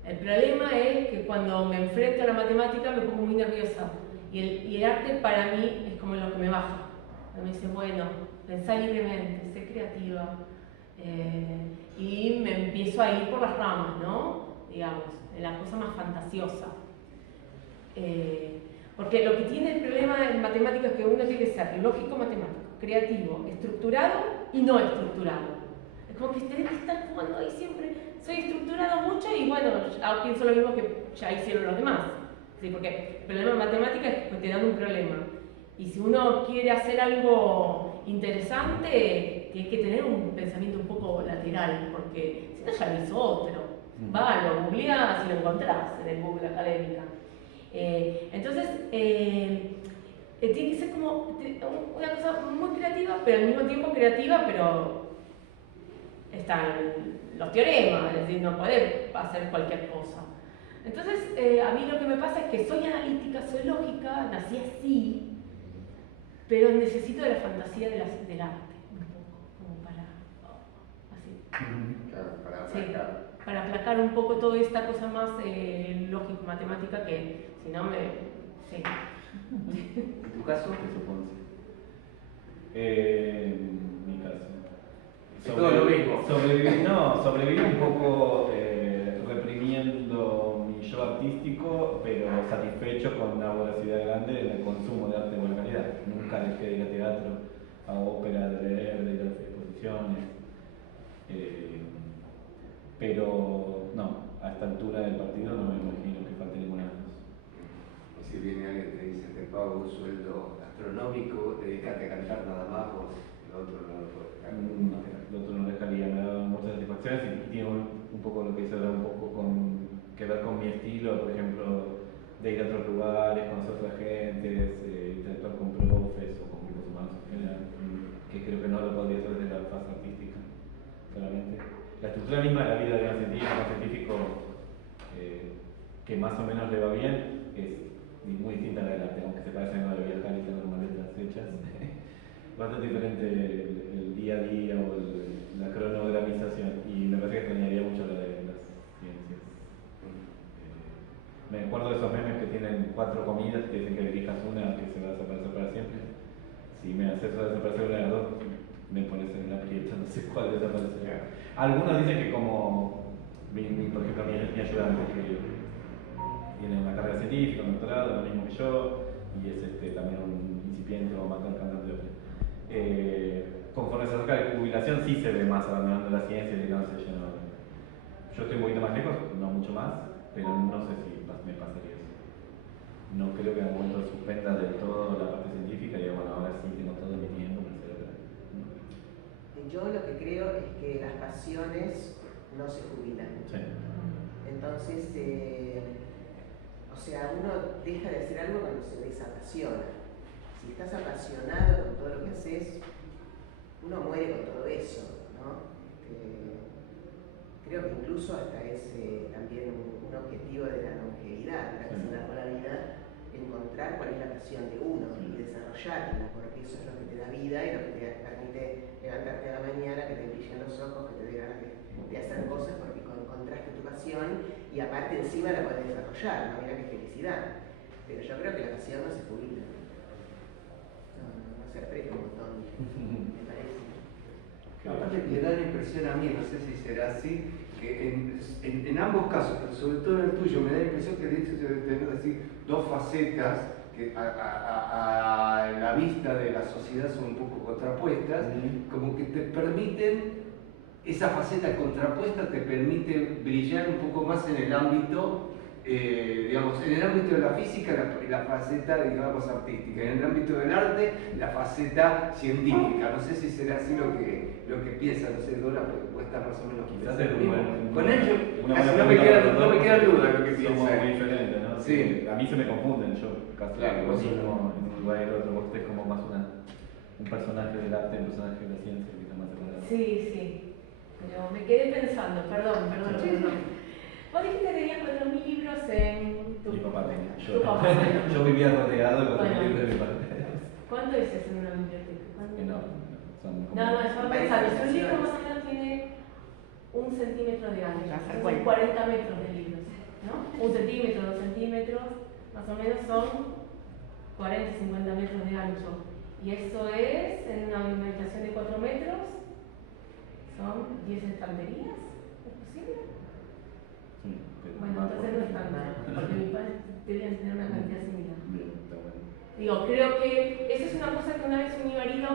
El problema es que cuando me enfrento a la matemática me pongo muy nerviosa. Y el arte para mí es como lo que me baja. Me dice, bueno, pensá libremente, sé creativa. Y me empiezo a ir por las ramas, ¿no? Digamos, en la cosa más fantasiosa. Porque lo que tiene el problema en matemática es que uno tiene que ser lógico-matemático, creativo, estructurado y no estructurado. Es como que tenés que estar jugando ahí siempre. Soy estructurado mucho y bueno, ya pienso lo mismo que ya hicieron los demás. ¿Sí? Porque el problema en matemática es que te dan un problema. Y si uno quiere hacer algo interesante, tiene que tener un pensamiento un poco lateral, porque si no ya lo hizo otro. Lo googleás y lo encontrás en el Google Académica. Entonces, tiene que ser como una cosa muy creativa, pero al mismo tiempo creativa, pero están los teoremas, es decir, no podés hacer cualquier cosa. Entonces, a mí lo que me pasa es que soy analítica, soy lógica, nací así, pero necesito de la fantasía del arte, un poco, como para así. Claro, para aplacar. Sí, para aplacar un poco toda esta cosa más lógico-matemática que si no sí. ¿En tu caso? ¿Qué supone? En mi caso. Todo lo mismo. Sobreviví un poco reprimiendo mi yo artístico, pero satisfecho con una voracidad grande en el consumo de arte de buena calidad. Nunca dejé de ir a teatro, a ópera, de leer, de ir a exposiciones. que creo que no lo podría hacer desde la fase artística, claramente. La estructura misma de la vida de un científico que más o menos le va bien es muy distinta a la del arte, aunque se parece a la de viajar y tener maletas hechas. Bastante diferente el día a día o la cronogramización, y me parece que extrañaría mucho la de las ciencias. Me acuerdo de esos memes que tienen 4 comidas que dicen que elijas una que se va a desaparecer para siempre. Si me haces desaparecer una de las 2, me pones en la prieta, no sé cuál desaparecerá. Algunos dicen que como, por ejemplo, mi ayudante, que tiene una carrera científica, un doctorado, lo mismo que yo, y es también un incipiente o amateur cantante de ópera. Conforme se acerca la jubilación, sí se ve más abandonando la ciencia y dedicándose lleno. Yo estoy un poquito más lejos, no mucho más, pero no sé si me pasaría eso. No creo que en algún momento suspenda del todo la parte científica y diga, bueno, ahora sí tengo todo mi tiempo, etc. Yo lo que creo es que las pasiones no se jubilan. Sí. Entonces, o sea, uno deja de hacer algo cuando se desapasiona. Si estás apasionado con todo lo que haces, uno muere con todo eso, ¿no? Creo que incluso hasta es también un objetivo de la longevidad, relacionar con la vida, encontrar cuál es la pasión de uno y desarrollarla, porque eso es lo que te da vida y lo que te permite levantarte a la mañana, que te brillen los ojos, que te dé ganas de hacer cosas porque encontraste tu pasión y aparte encima la podés desarrollar, ¿no? Mira qué felicidad. Pero yo creo que la pasión no se jubila. No se aprieta un montón, me parece. Aparte que da la impresión a mí, no sé si será así, que en ambos casos, pero sobre todo en el tuyo, me da la impresión que de hecho debe tener así 2 facetas que a la vista de la sociedad son un poco contrapuestas, como que te permiten, esa faceta contrapuesta te permite brillar un poco más en el ámbito, digamos, en el ámbito de la física, la faceta, digamos, artística, en el ámbito del arte, la faceta científica. No sé si será así lo que piensa, no sé, Dora, porque puede estar más o menos Quizás lo mismo. Con una ello, buena no me queda duda lo que piensa. Somos muy diferentes, ¿no? Sí. A mí se me confunden, yo casi Claro, lo mismo en un lugar y en otro. Vos es como más un personaje del arte, un personaje de la ciencia, que está más separado. Sí. Pero me quedé pensando, perdón. Vos dijiste que tenías 4.000 libros en tu... Mi papá tenía. Yo vivía rodeado con Bueno. los libros de mi padre. ¿Cuánto es eso en una biblioteca? Enorme. Son como... No, estaba pensando, si un libro más o menos tiene 1 centímetro de ancho, son 40 metros de libros, ¿no? 1 centímetro, 2 centímetros, más o menos son 40, 50 metros de ancho. Y eso es, en una habitación de 4 metros, son 10 estanterías, ¿es posible? Sí, pero Bueno, entonces no es tan mal, porque mis padres debían tener una cantidad similar. Bien, está bueno. Digo, creo que esa es una cosa que una vez mi marido,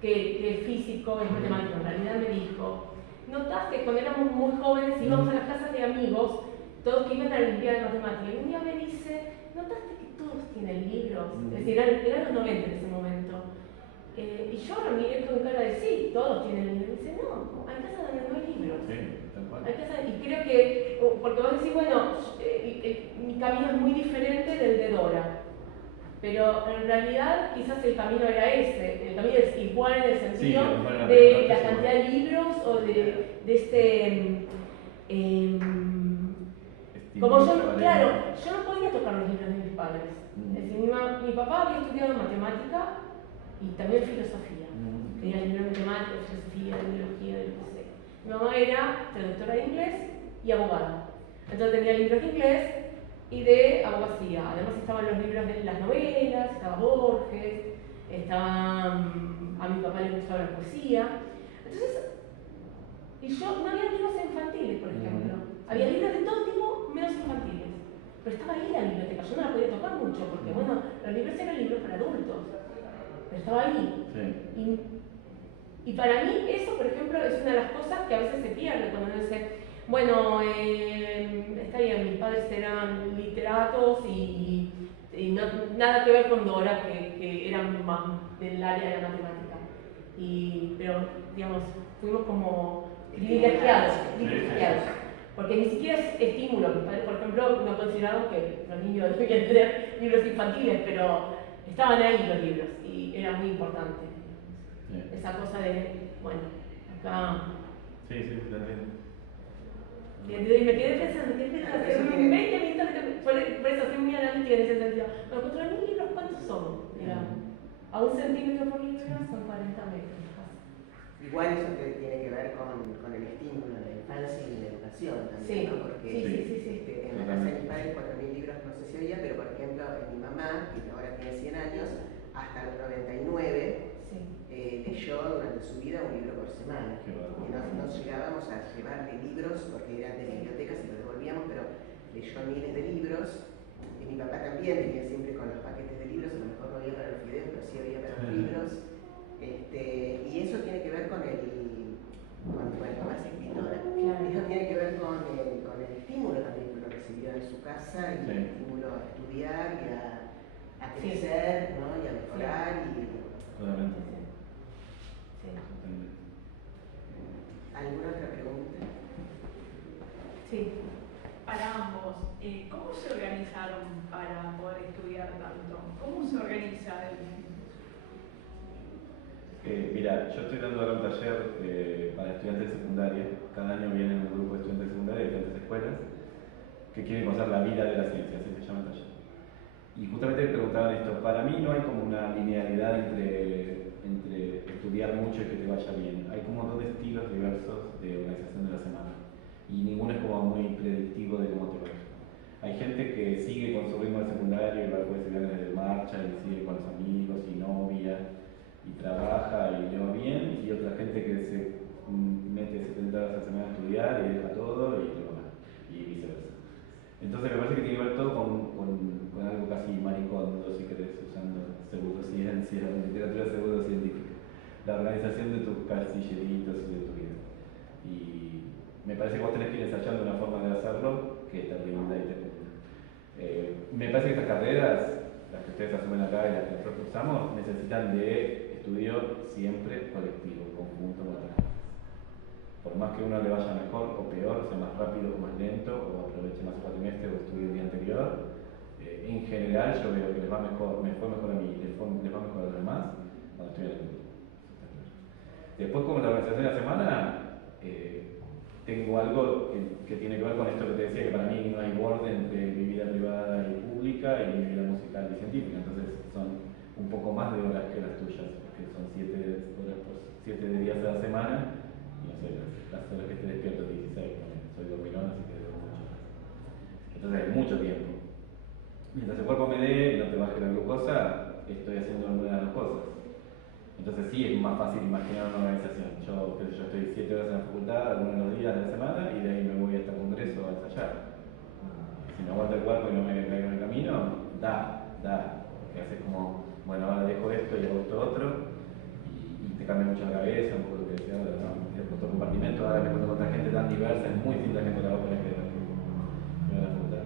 que es físico, es matemático, en realidad me dijo, notas que cuando éramos muy jóvenes íbamos a las casas de amigos, todos que iban a la Olimpiada de Matemática, y un día me dice, ¿notaste que todos tienen libros? Es decir, eran los 90 en ese momento. Y yo lo miré con cara de sí, todos tienen libros. Y dice, no, hay casas donde no hay libros. Sí, tal cual. Hay casas, y creo que, porque vos decís, bueno, mi camino es muy diferente del de Dora. Pero en realidad quizás el camino era ese, el camino es igual en el sentido de la cantidad de libros o de este... como yo, claro, yo no podía tocar los libros de mis padres. Es decir, mi papá había estudiado matemática y también filosofía. Tenía libros de matemática, de filosofía, de biología, de lo que sea. Mi mamá era traductora de inglés y abogada. Entonces tenía libros de inglés y de abogacía. Además estaban los libros de las novelas, estaba Borges, a mi papá le gustaba la poesía. Entonces, y yo no había libros infantiles, por ejemplo. Había libros de todo tipo, menos infantiles. Pero estaba ahí la biblioteca, yo no la podía tocar mucho, porque bueno, los libros eran libros para adultos. Pero estaba ahí. Sí. Y para mí eso, por ejemplo, es una de las cosas que a veces se pierde cuando uno dice, bueno, está bien, mis padres eran literatos y nada que ver con Dora, que eran más del área de la matemática. Pero, digamos, fuimos como privilegiados. Porque ni siquiera es estímulo. Mis padres, por ejemplo, no consideraban que los niños debían tener libros infantiles, pero estaban ahí los libros y era muy importante. Sí. Sí. Esa cosa de, bueno, acá. Sí, te entiendo. Y me quedé pensando, en 20 minutos, por eso soy muy analítica en ese sentido. Pero 4.000 libros, ¿cuántos son? Digamos, a 1 centímetro por libro son 40 metros. Igual eso tiene que ver con el estímulo en la infancia y en la educación también, Sí, ¿no? Porque sí. en la casa de mis padres 4.000 libros no sé si oía, pero por ejemplo en mi mamá, que ahora tiene 100 años, hasta los 99 leyó durante su vida un libro por semana. Y nos llegábamos a llevarle libros porque eran de bibliotecas y los devolvíamos, pero leyó miles de libros. Y mi papá también venía siempre con los paquetes de libros, a lo mejor no había para los videos, pero sí había para los libros. Y eso tiene que ver con mamá es escritora. Eso tiene que ver con el estímulo también que uno recibió en su casa, y el estímulo a estudiar y a crecer, ¿no? Y a mejorar. Totalmente. ¿Alguna otra pregunta? Sí. Para ambos, ¿cómo se organizaron para poder estudiar tanto? ¿Cómo se organiza Mira, yo estoy dando ahora un taller para estudiantes de secundaria. Cada año vienen un grupo de estudiantes de secundaria de diferentes escuelas que quieren conocer la vida de la ciencia, así se llama el taller. Y justamente me preguntaban esto, para mí no hay como una linealidad entre estudiar mucho y que te vaya bien. Hay como dos estilos diversos de organización de la semana y ninguno es como muy predictivo de cómo te va. Hay gente que sigue con su ritmo de secundario y va después de viernes de marcha y sigue con los amigos y novia y trabaja y le va bien, y otra gente que se mete 70 horas a la semana a estudiar y deja todo y le va mal, y viceversa. Entonces me parece que tiene que ver todo con algo casi maricondo, si querés, usando pseudociencia, literatura pseudocientífica. La organización de tus casilleritos y de tu vida. Y me parece que vos tenés que ir ensayando una forma de hacerlo que te rinda y te cumpla. Me parece que estas carreras, las que ustedes asumen acá y las que nosotros usamos, necesitan de estudio siempre colectivo, conjunto, con otras. Por más que uno le vaya mejor o peor, sea más rápido o más lento, o aproveche más el cuatrimestre o estudie el día anterior, en general yo veo que les va mejor, me fue mejor a mí, les va mejor a los demás cuando estudian el grupo. Después, como la organización de la semana, tengo algo que tiene que ver con esto que te decía, que para mí no hay borde entre mi vida privada y pública y mi vida musical y científica. Entonces son un poco más de horas que las tuyas, porque son 7 horas por 7 días a la semana, y no sé, las horas que te despierto 16, soy dormilón, así que duermo mucho más. Entonces hay mucho tiempo. Mientras el cuerpo me dé y no te baje la glucosa, estoy haciendo alguna de las cosas. Entonces sí, es más fácil imaginar una organización. Yo estoy 7 horas en la facultad, algunos de los días de la semana, y de ahí me voy hasta el congreso a ensayar. Si me aguanta el cuerpo y no me caigo en el camino, porque haces como, bueno, ahora dejo esto y hago esto otro, y te cambia mucho la cabeza, un poco lo que decía ahora, ¿no? Otro compartimento, ahora me encuentro con otra gente tan diversa, es muy distinta gente de la ópera que de la facultad.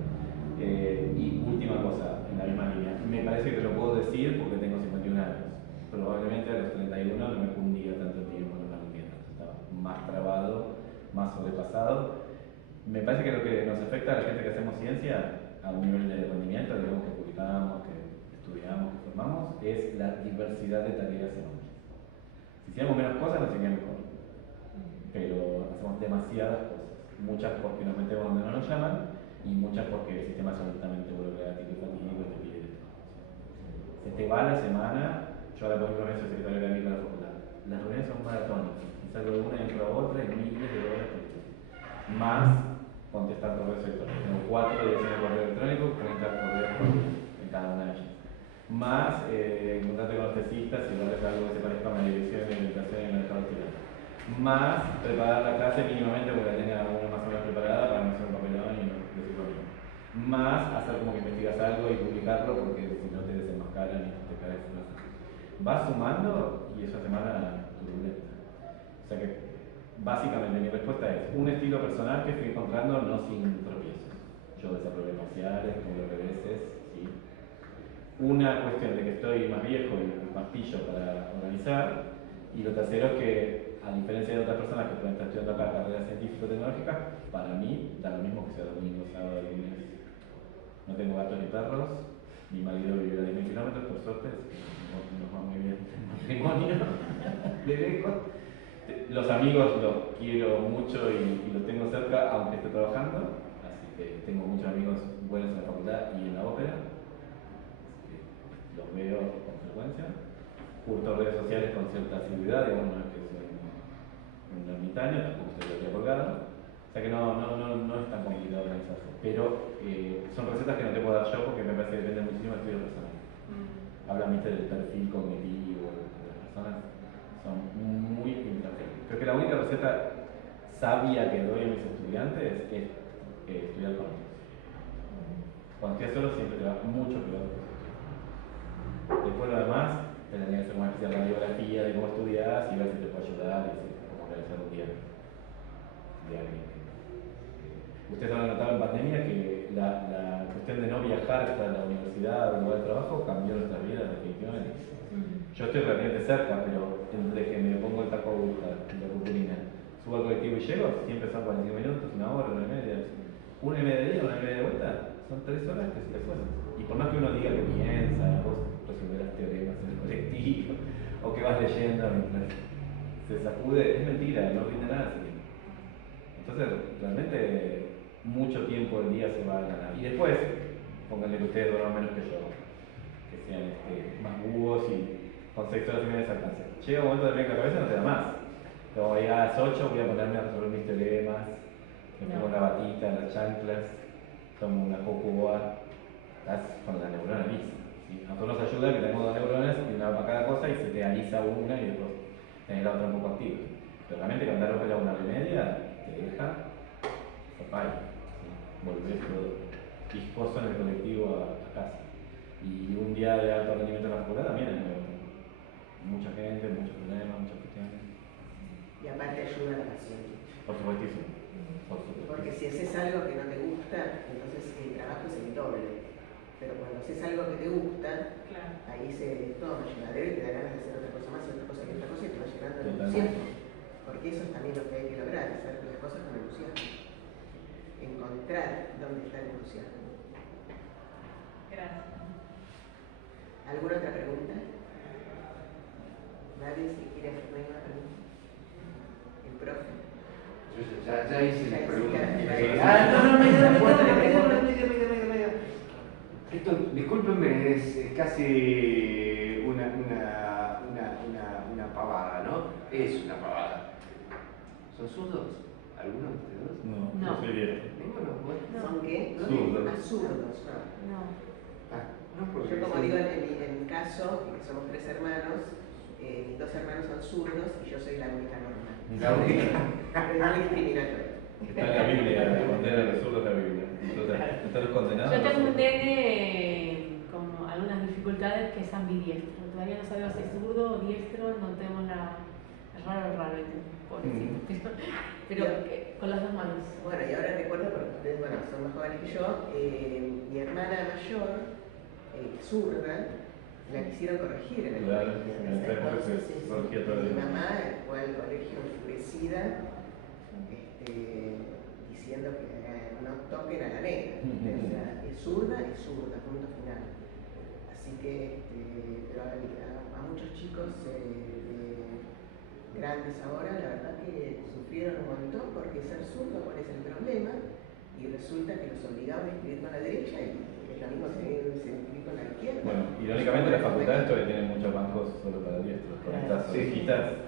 Y última cosa, en la misma línea, me parece que te lo puedo decir porque tengo 51 años. Probablemente a los 31 no me cundía tanto tiempo en los movimientos, estaba más trabado, más sobrepasado. Me parece que lo que nos afecta a la gente que hacemos ciencia, a un nivel de rendimiento, digamos, que publicamos, que estudiamos, que formamos, es la diversidad de tareas enormes. Si hiciéramos menos cosas nos iría mejor, pero hacemos demasiadas cosas, muchas porque nos metemos donde no nos llaman y muchas porque el sistema es absolutamente burocrático y fatídico y te pide de todo. Se te va la semana. Yo ahora por ejemplo soy secretario académico de la facultad. Las reuniones son maratones. Y salgo de una y entro a otra y miles de horas por día. Más contestar correos electrónicos. Tengo 4 direcciones de correo electrónico, 30 correos por día en cada una de ellas. Más encontrarte con los tesistas y darles algo que se parezca a una dirección de orientación en el mercado estudiante. Más preparar la clase mínimamente porque la tenga alguna más o menos preparada para no hacer un papelón y no decirlo bien. Más hacer como que investigas algo y publicarlo porque si no te desenmascaran y te caes en la. Va sumando y es una semana turbulenta. O sea que básicamente mi respuesta es un estilo personal que fui encontrando no sin tropiezos. Yo desaprobé parciales, tuve reveses, ¿sí? Una cuestión de que estoy más viejo y más pillo para organizar, y lo tercero es que, a diferencia de otras personas que pueden estar estudiando acá carreras científico-tecnológicas, para mí da lo mismo que sea domingo, sábado, lunes. No tengo gatos ni perros, mi marido vive a 10.000 kilómetros, por suerte, nos va muy bien el matrimonio. de lejos. Los amigos los quiero mucho y los tengo cerca, aunque esté trabajando. Así que tengo muchos amigos buenos en la facultad y en la ópera. Así que los veo con frecuencia. Curto redes sociales con cierta asiduidad, digamos, no es que sea un ermitaño, tampoco estoy todo el día colgado. O sea que no es tan complicado organizarse. Pero son recetas que no te puedo dar yo porque me parece que depende muchísimo del estudio personal. Hablan, viste, del perfil cognitivo de las personas. Son muy intransferibles. Creo que la única receta sabia que doy a mis estudiantes es estudiar con ellos. Cuando estudias solo siempre te va mucho peor. Después lo demás, tendría que hacer una especial radiografía de cómo estudias y ver si te puede ayudar y cómo realizar un día de alguien. Ustedes han notado en pandemia que la cuestión de no viajar hasta la universidad o el lugar de trabajo cambió nuestras vidas definitivamente. Yo estoy relativamente cerca, pero entre que me pongo el taco a buscar, la purpurina, subo al colectivo y llego, siempre son 45 minutos, una hora, una y media. Una y media de ida, una y media de vuelta, son 3 horas que se te fueron. Y por más que uno diga que piensa, vos resolverás teoremas en el colectivo, o que vas leyendo mientras se sacude, es mentira, no rinde nada. Entonces, realmente, mucho tiempo del día se va a ganar. Y después, pónganle que ustedes duerman menos que yo, que sean más búhos y con 6 horas y media de alcance. Llega un momento de que la cabeza no te da más. Como ya a las 8 voy a ponerme a resolver mis teoremas, me pongo la batita, las chanclas, tomo una cocoa, estás con la neurona lisa. ¿Sí? A nosotros nos ayuda que tenemos 2 neuronas y una para cada cosa y se te alisa una y después tenés la otra un poco activa. Pero realmente cantar ópera a 1 hora y media te deja papaya. ¿Sí? Volvés todo viscoso en el colectivo a casa. Y un día de alto rendimiento en la facultad también es mucha gente, muchos problemas, muchas cuestiones. Y aparte ayuda a la paciencia. Por supuestísimo. Porque si haces algo que no te gusta, entonces el trabajo es el doble. Pero cuando haces algo que te gusta, ahí todo llenadero y te da ganas de hacer otra cosa más y otra cosa y otra cosa y te va llenando el entusiasmo. Porque eso es también lo que hay que lograr, hacer las cosas con entusiasmo. Encontrar dónde está el entusiasmo. Gracias. ¿Alguna otra pregunta? ¿Nadie si quiere hacer alguna pregunta? ¿El profe? Ya hice la pregunta. No, Esto, discúlpenme, es casi una pavada, ¿no? Es una pavada. ¿Son zurdos? ¿Alguno de ustedes dos? No, No. yo soy viejo. ¿Ninguno? Bueno. ¿Son qué? Zurdos. Zurdos. No. No, porque Yo como digo en mi caso, que somos 3 hermanos, mis 2 hermanos son zurdos y yo soy la única normal. La única. Pero no es discriminatorio. Está en la Biblia, condena a los zurdos la Biblia. Entonces, ¿están los condenados? Yo tengo un nene con algunas dificultades que es ambidiestro. Todavía no sabemos si es zurdo o diestro, no tenemos la. Es raro, pobrecito. Pero con las 2 manos. Bueno, y ahora recuerdo, porque ustedes son más jóvenes que yo, mi hermana mayor, zurda, la quisieron corregir en el Claro, colegio. en esa época se corregía todo el Mi día. mamá fue al colegio enfurecida, diciendo que no toquen a la nena. O sea, es zurda, punto final. Así que, pero a muchos chicos grandes ahora, la verdad que sufrieron un montón porque ser zurdo, ¿cuál es el problema? Y resulta que los obligaban a escribir con la derecha y es lo mismo que se escribir con la izquierda. Bueno, irónicamente las facultades todavía tienen muchos bancos solo para diestros, con estas orejitas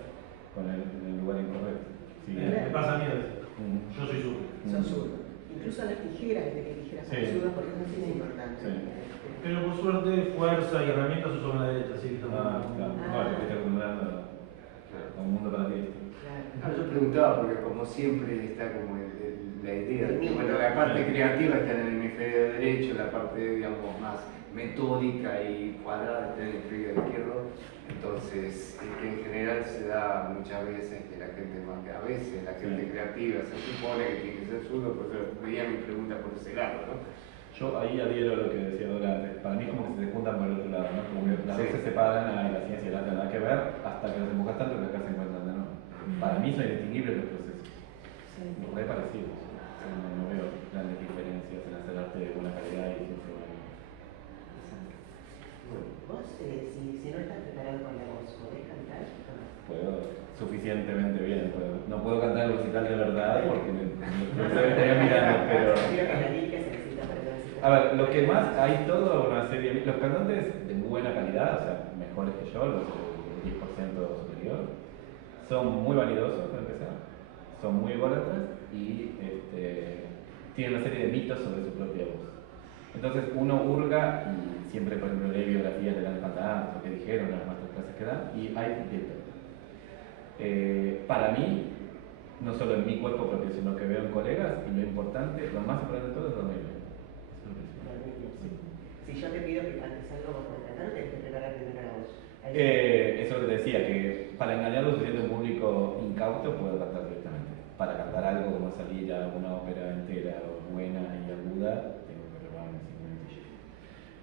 con el lugar incorrecto. Sí. Me pasa a mí a veces. Yo soy zurdo. Son zurdos. Incluso las tijeras, de que tijeras son zurdas, porque eso sí es importante. Sí. Pero por suerte, fuerza y herramientas uso con la derecha, así que Claro. Bueno, te estoy acostumbrando a un mundo para diestros. No, yo preguntaba porque como siempre está como la idea de que bueno, la parte creativa está en el hemisferio derecho, la parte digamos más metódica y cuadrada está en el hemisferio izquierdo, entonces que en general se da muchas veces que la gente más que a veces la gente creativa se supone que tiene que ser zurdo, por eso veía mi pregunta por ese lado, ¿no? Yo ahí adhiero a lo que decía Dora antes. Para mí es como que se juntan por el otro lado, ¿no? Como que las veces se separan, la ciencia y el arte nada que ver, hasta que los empujas tanto que acá se encuentran de nuevo. Para mí son indistinguibles los procesos. Re parecidos. No veo grandes diferencias en hacer arte de buena calidad y ciencia buena. Vos, si no estás preparado con la voz, ¿podés cantar? Puedo suficientemente bien. No puedo cantar el recital de verdad porque me estaría mirando, pero... A ver, lo que más, hay toda una serie, los cantantes de buena calidad, o sea, mejores que yo, los del 10% superior, son muy vanidosos para empezar, son muy ególatras y tienen una serie de mitos sobre su propia voz. Entonces uno hurga y siempre, por ejemplo, lee biografías de las cantantes, lo que dijeron, las masterclasses que dan, y hay de todo. Para mí, no solo en mi cuerpo propio, sino que veo en colegas, y lo importante, lo más importante de todo es dormir bien. Si yo te pido que cantes algo vos puedes cantar, tenés que preparar primero la voz. Eso es lo que te decía, que para engañar lo suficiente a un público incauto puedo cantar directamente. Para cantar algo como salir a una ópera entera buena y aguda, tengo que prepararme 5 minutillos.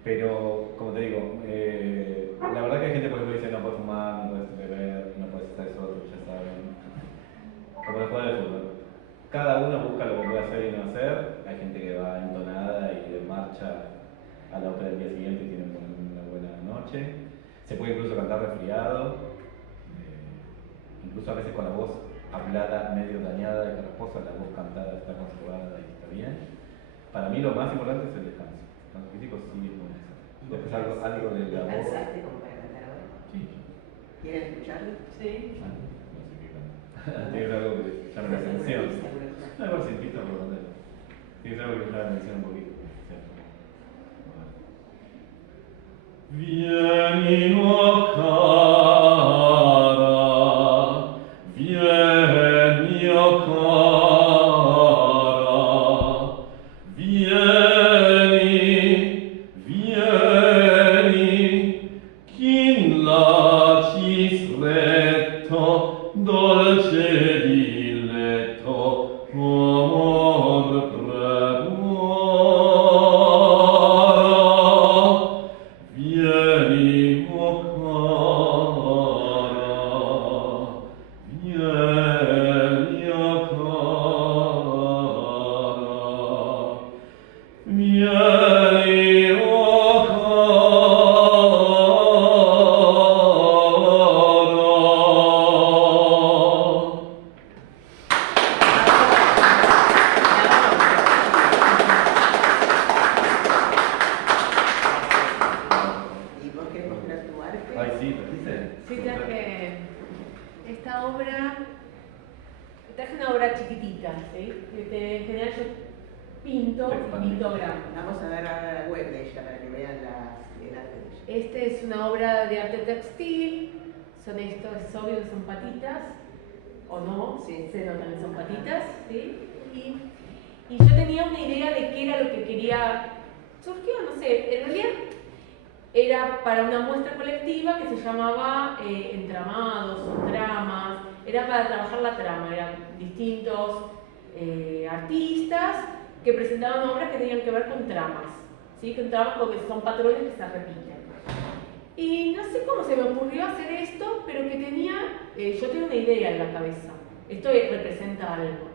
Pero, como te digo, la verdad que hay gente por ejemplo que dice no puedes fumar, no puedes beber, no puedes estar solo, ya saben. Como el juego de fútbol. Cada uno busca lo que puede hacer y no hacer. Hay gente que va entonada y de marcha a la ópera el día siguiente y tiene una buena noche. Se puede incluso cantar resfriado, incluso a veces con la voz hablada medio dañada y carrasposa, la voz cantada está conservada y está bien. Para mí lo más importante es el descanso. El descanso físico sí es muy necesario. Después algo de la voz. ¿Cansaste como para cantar ahora? Sí. ¿Quieren escucharlo? Sí. No sé qué cantar. Tiene algo que llame la atención. No, igual sin pista por donde. Tiene algo que llame la atención un poquito. Vieni, o cara, vieni, o cara, vieni, vieni, chin lacis retto, dolce diletto, amor prego. Vieni, o cara, vieni, o cara, vieni, o ¿Y vos querés mostrar tu arte? Ay, sí, ¿lo dice? Sí, traje esta obra, traje una obra chiquitita, ¿sí? En general yo pinto y gramo. Vamos a ver ahora la web de ella para que vean el arte de ella. Esta es una obra de arte textil, son estos, es obvio que son patitas, o no, Sí. se notan que son patitas, ¿sí? Y yo tenía una idea de qué era lo que quería, surgió, no sé, en realidad era para una muestra colectiva que se llamaba Entramados o Tramas, era para trabajar la trama, eran distintos artistas que presentaban obras que tenían que ver con tramas, ¿sí? Con tramas porque son patrones que se repiten. Y no sé cómo se me ocurrió hacer esto, pero que yo tenía una idea en la cabeza, esto representa algo.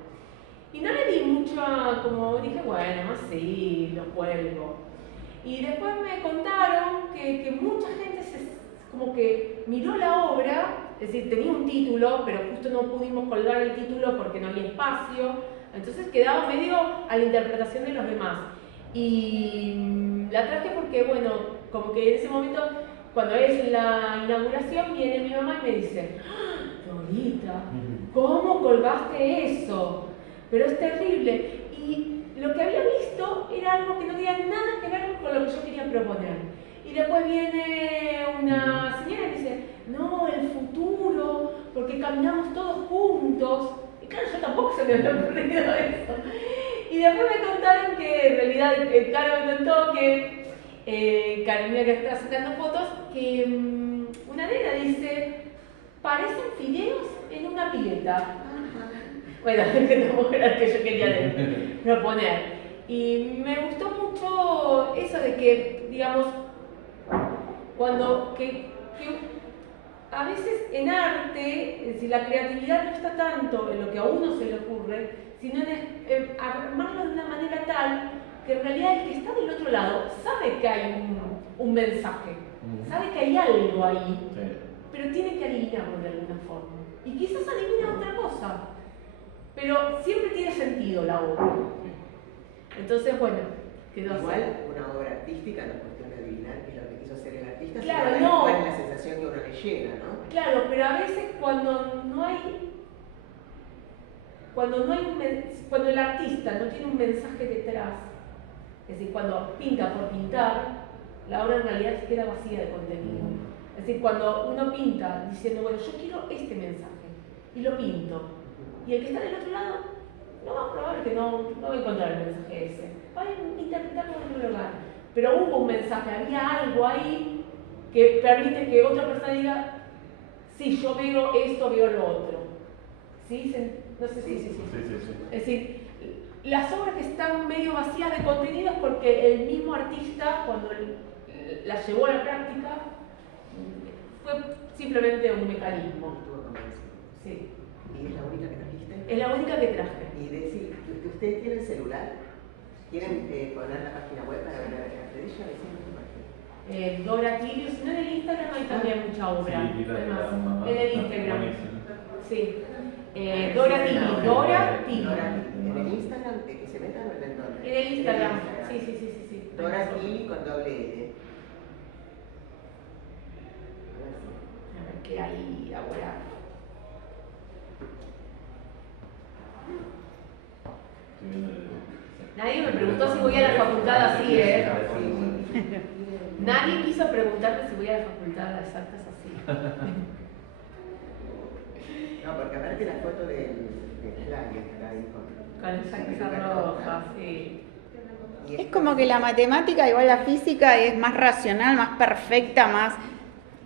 Y no le di mucha, como dije, bueno, así, lo cuelgo. Y después me contaron que mucha gente como que miró la obra, es decir, tenía un título, pero justo no pudimos colgar el título porque no había espacio, entonces quedaba medio a la interpretación de los demás. Y la traje porque, bueno, como que en ese momento, cuando es la inauguración, viene mi mamá y me dice, ¡Ah, Dorita, ¿cómo colgaste eso? Pero es terrible. Y lo que había visto era algo que no tenía nada que ver con lo que yo quería proponer. Y después viene una señora y dice, no, el futuro, porque caminamos todos juntos. Y claro, yo tampoco se me había ocurrido eso. Y después me contaron que en realidad, Caro me contó que, Carolina que está sacando fotos, que una nena dice, parecen fideos en una pileta. Bueno, que tampoco era lo que yo quería proponer. Y me gustó mucho eso de que, digamos, que a veces en arte, es decir, la creatividad no está tanto en lo que a uno se le ocurre, sino en armarlo de una manera tal que en realidad el que está del otro lado sabe que hay un mensaje, sabe que hay algo ahí, pero tiene que adivinarlo de alguna forma. y quizás adivina otra cosa, pero siempre tiene sentido la obra. Entonces, bueno, quedó así. Igual una obra artística no es cuestión de adivinar qué es lo que quiso hacer el artista, Claro, sino no. cuál es la sensación que uno le llega, ¿no? Claro, pero a veces cuando cuando el artista no tiene un mensaje detrás, es decir, cuando pinta por pintar, la obra en realidad queda vacía de contenido. Es decir, cuando uno pinta diciendo, bueno, yo quiero este mensaje, y lo pinto, y el que está del otro lado no va a probar que no va a encontrar el mensaje ese, va a interpretarlo en otro lugar. Pero hubo un mensaje, había algo ahí que permite que otra persona diga, sí, yo veo esto, veo lo otro. ¿Sí? No sé si... Sí. Es decir, las obras que están medio vacías de contenido es porque el mismo artista, cuando las llevó a la práctica, fue simplemente un mecanismo. Sí. ¿Y es la única que trajiste? Es la única que traje. Y decir, ¿ustedes tienen celular? ¿Quieren poner la página web para ver la acreditación? Dora Tilio, si no en el Instagram hay también mucha obra. Sí, Además, en el Instagram. buenísimo. Sí. Dora Tilio, Dora Tilio. ¿En el Instagram que se metan o en dónde? En el Instagram. Sí. Dora Tilio con doble L. A ver qué hay ahora. Estoy viendo Nadie me preguntó si voy a la facultad así, ¿eh? Nadie quiso preguntarme si voy a la facultad de las artes así. No, porque aparte la foto de Claudia está ahí Con esa cosa roja, sí. Es como que la matemática, igual la física, es más racional, más perfecta,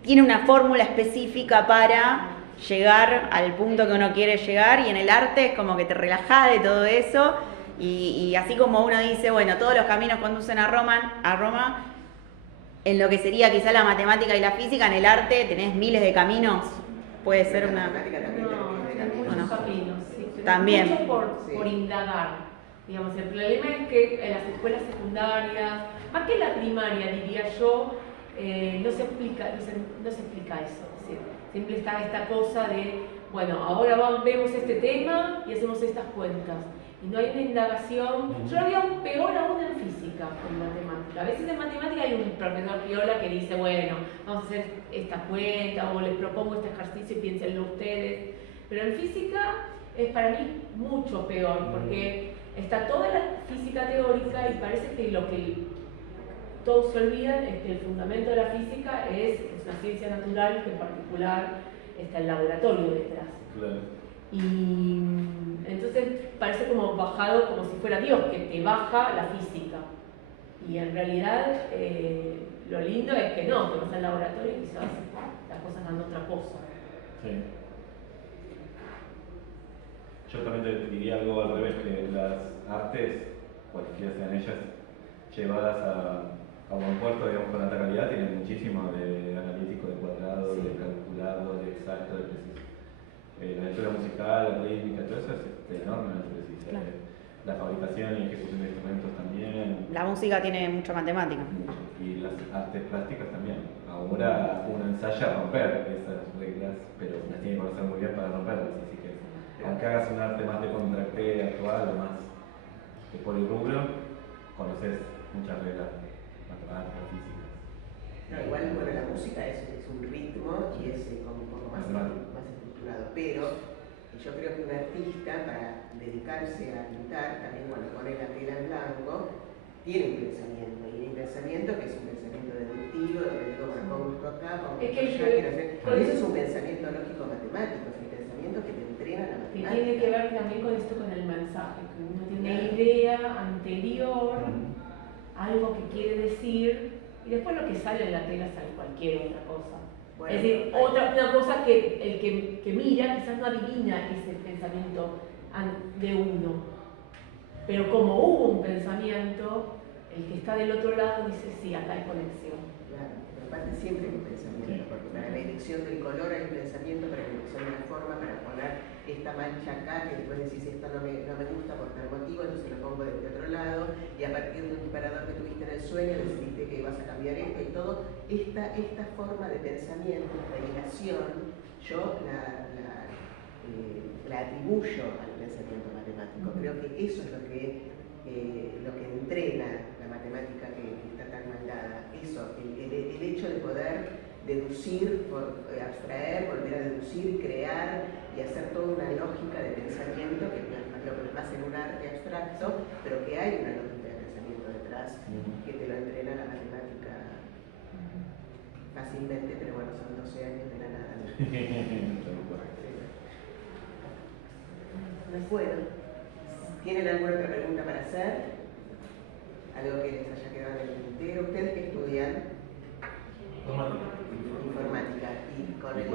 tiene una fórmula específica para llegar al punto que uno quiere llegar, y en el arte es como que te relajás de todo eso, y así como uno dice, bueno, todos los caminos conducen a Roma, en lo que sería quizá la matemática y la física, en el arte tenés miles de caminos, puede ser La una... matemática también Hay muchos Bueno. caminos, sí. Pero También. mucho por indagar. Digamos, el problema es que en las escuelas secundarias, más que en la primaria, diría yo, no se explica eso. Es decir, siempre está esta cosa de, bueno, ahora vemos este tema y hacemos estas cuentas. Y no hay una indagación. Yo lo veo peor aún en física que en matemática. A veces en matemática hay un profesor piola que dice, bueno, vamos a hacer esta cuenta o les propongo este ejercicio y piénsenlo ustedes. Pero en física es para mí mucho peor, porque está toda la física teórica y parece que lo que todos se olvidan es que el fundamento de la física es una ciencia natural, que en particular está el laboratorio detrás. Claro. Y entonces parece como bajado, como si fuera Dios, que te baja la física. Y en realidad lo lindo es que no, te vas al laboratorio y quizás las cosas dan otra cosa. Sí. Yo también te diría algo al revés, que las artes, cualquiera sean ellas, llevadas a buen puerto, digamos, con alta calidad, tienen muchísimo de analítico, de cuadrado, de calculado, de exacto, de preciso. La lectura musical, la rítmica, todo eso es enormemente preciso. Claro. La fabricación y ejecución de instrumentos también. La música tiene mucha matemática. Mucho. Y las artes plásticas también. Ahora uno ensaya a romper esas reglas, pero las tiene que conocer muy bien para romperlas. Así que, aunque hagas un arte más de contracté actual o más de polirrubro, conoces muchas reglas matemáticas, físicas. No, igual, bueno, la música es un ritmo y es como un poco más estructurado, pero yo creo que un artista, para dedicarse a pintar, también cuando pone la tela en blanco, tiene un pensamiento, y un pensamiento que es un pensamiento deductivo, donde digo, bueno, pongo esto acá, pongo Es esto que allá, quiero hacer. Por eso es un pensamiento lógico-matemático, es un pensamiento que te entrena la Que matemática. tiene que ver también con esto, con el mensaje, que uno tiene una idea anterior, algo que quiere decir, y después lo que sale en la tela sale cualquier otra cosa. Bueno, es decir, una cosa que el que mira quizás no adivina ese pensamiento de uno, pero como hubo un pensamiento, el que está del otro lado dice, sí, acá hay conexión. Claro, pero aparte siempre hay un pensamiento, porque para la elección del color hay un pensamiento, para la elección de la forma, para poner esta mancha acá, que después decís esto no me gusta por tal motivo, entonces lo pongo desde otro lado, y a partir de un disparador que tuviste en el sueño decidiste que ibas a cambiar esto y todo. Esta forma de pensamiento, esta hilación, yo contribuyo al pensamiento matemático. Creo que eso es lo que entrena la matemática que está tan mal dada. Eso, el hecho de poder deducir, abstraer, volver a deducir, crear y hacer toda una lógica de pensamiento que lo plasmas en un arte abstracto, pero que hay una lógica de pensamiento detrás que te lo entrena la matemática fácilmente, pero bueno, son 12 años de la nada. Bueno, ¿tienen alguna otra pregunta para hacer? ¿Algo que les haya quedado en el tintero? ¿Ustedes qué estudian? Informática. ¿Y cuál es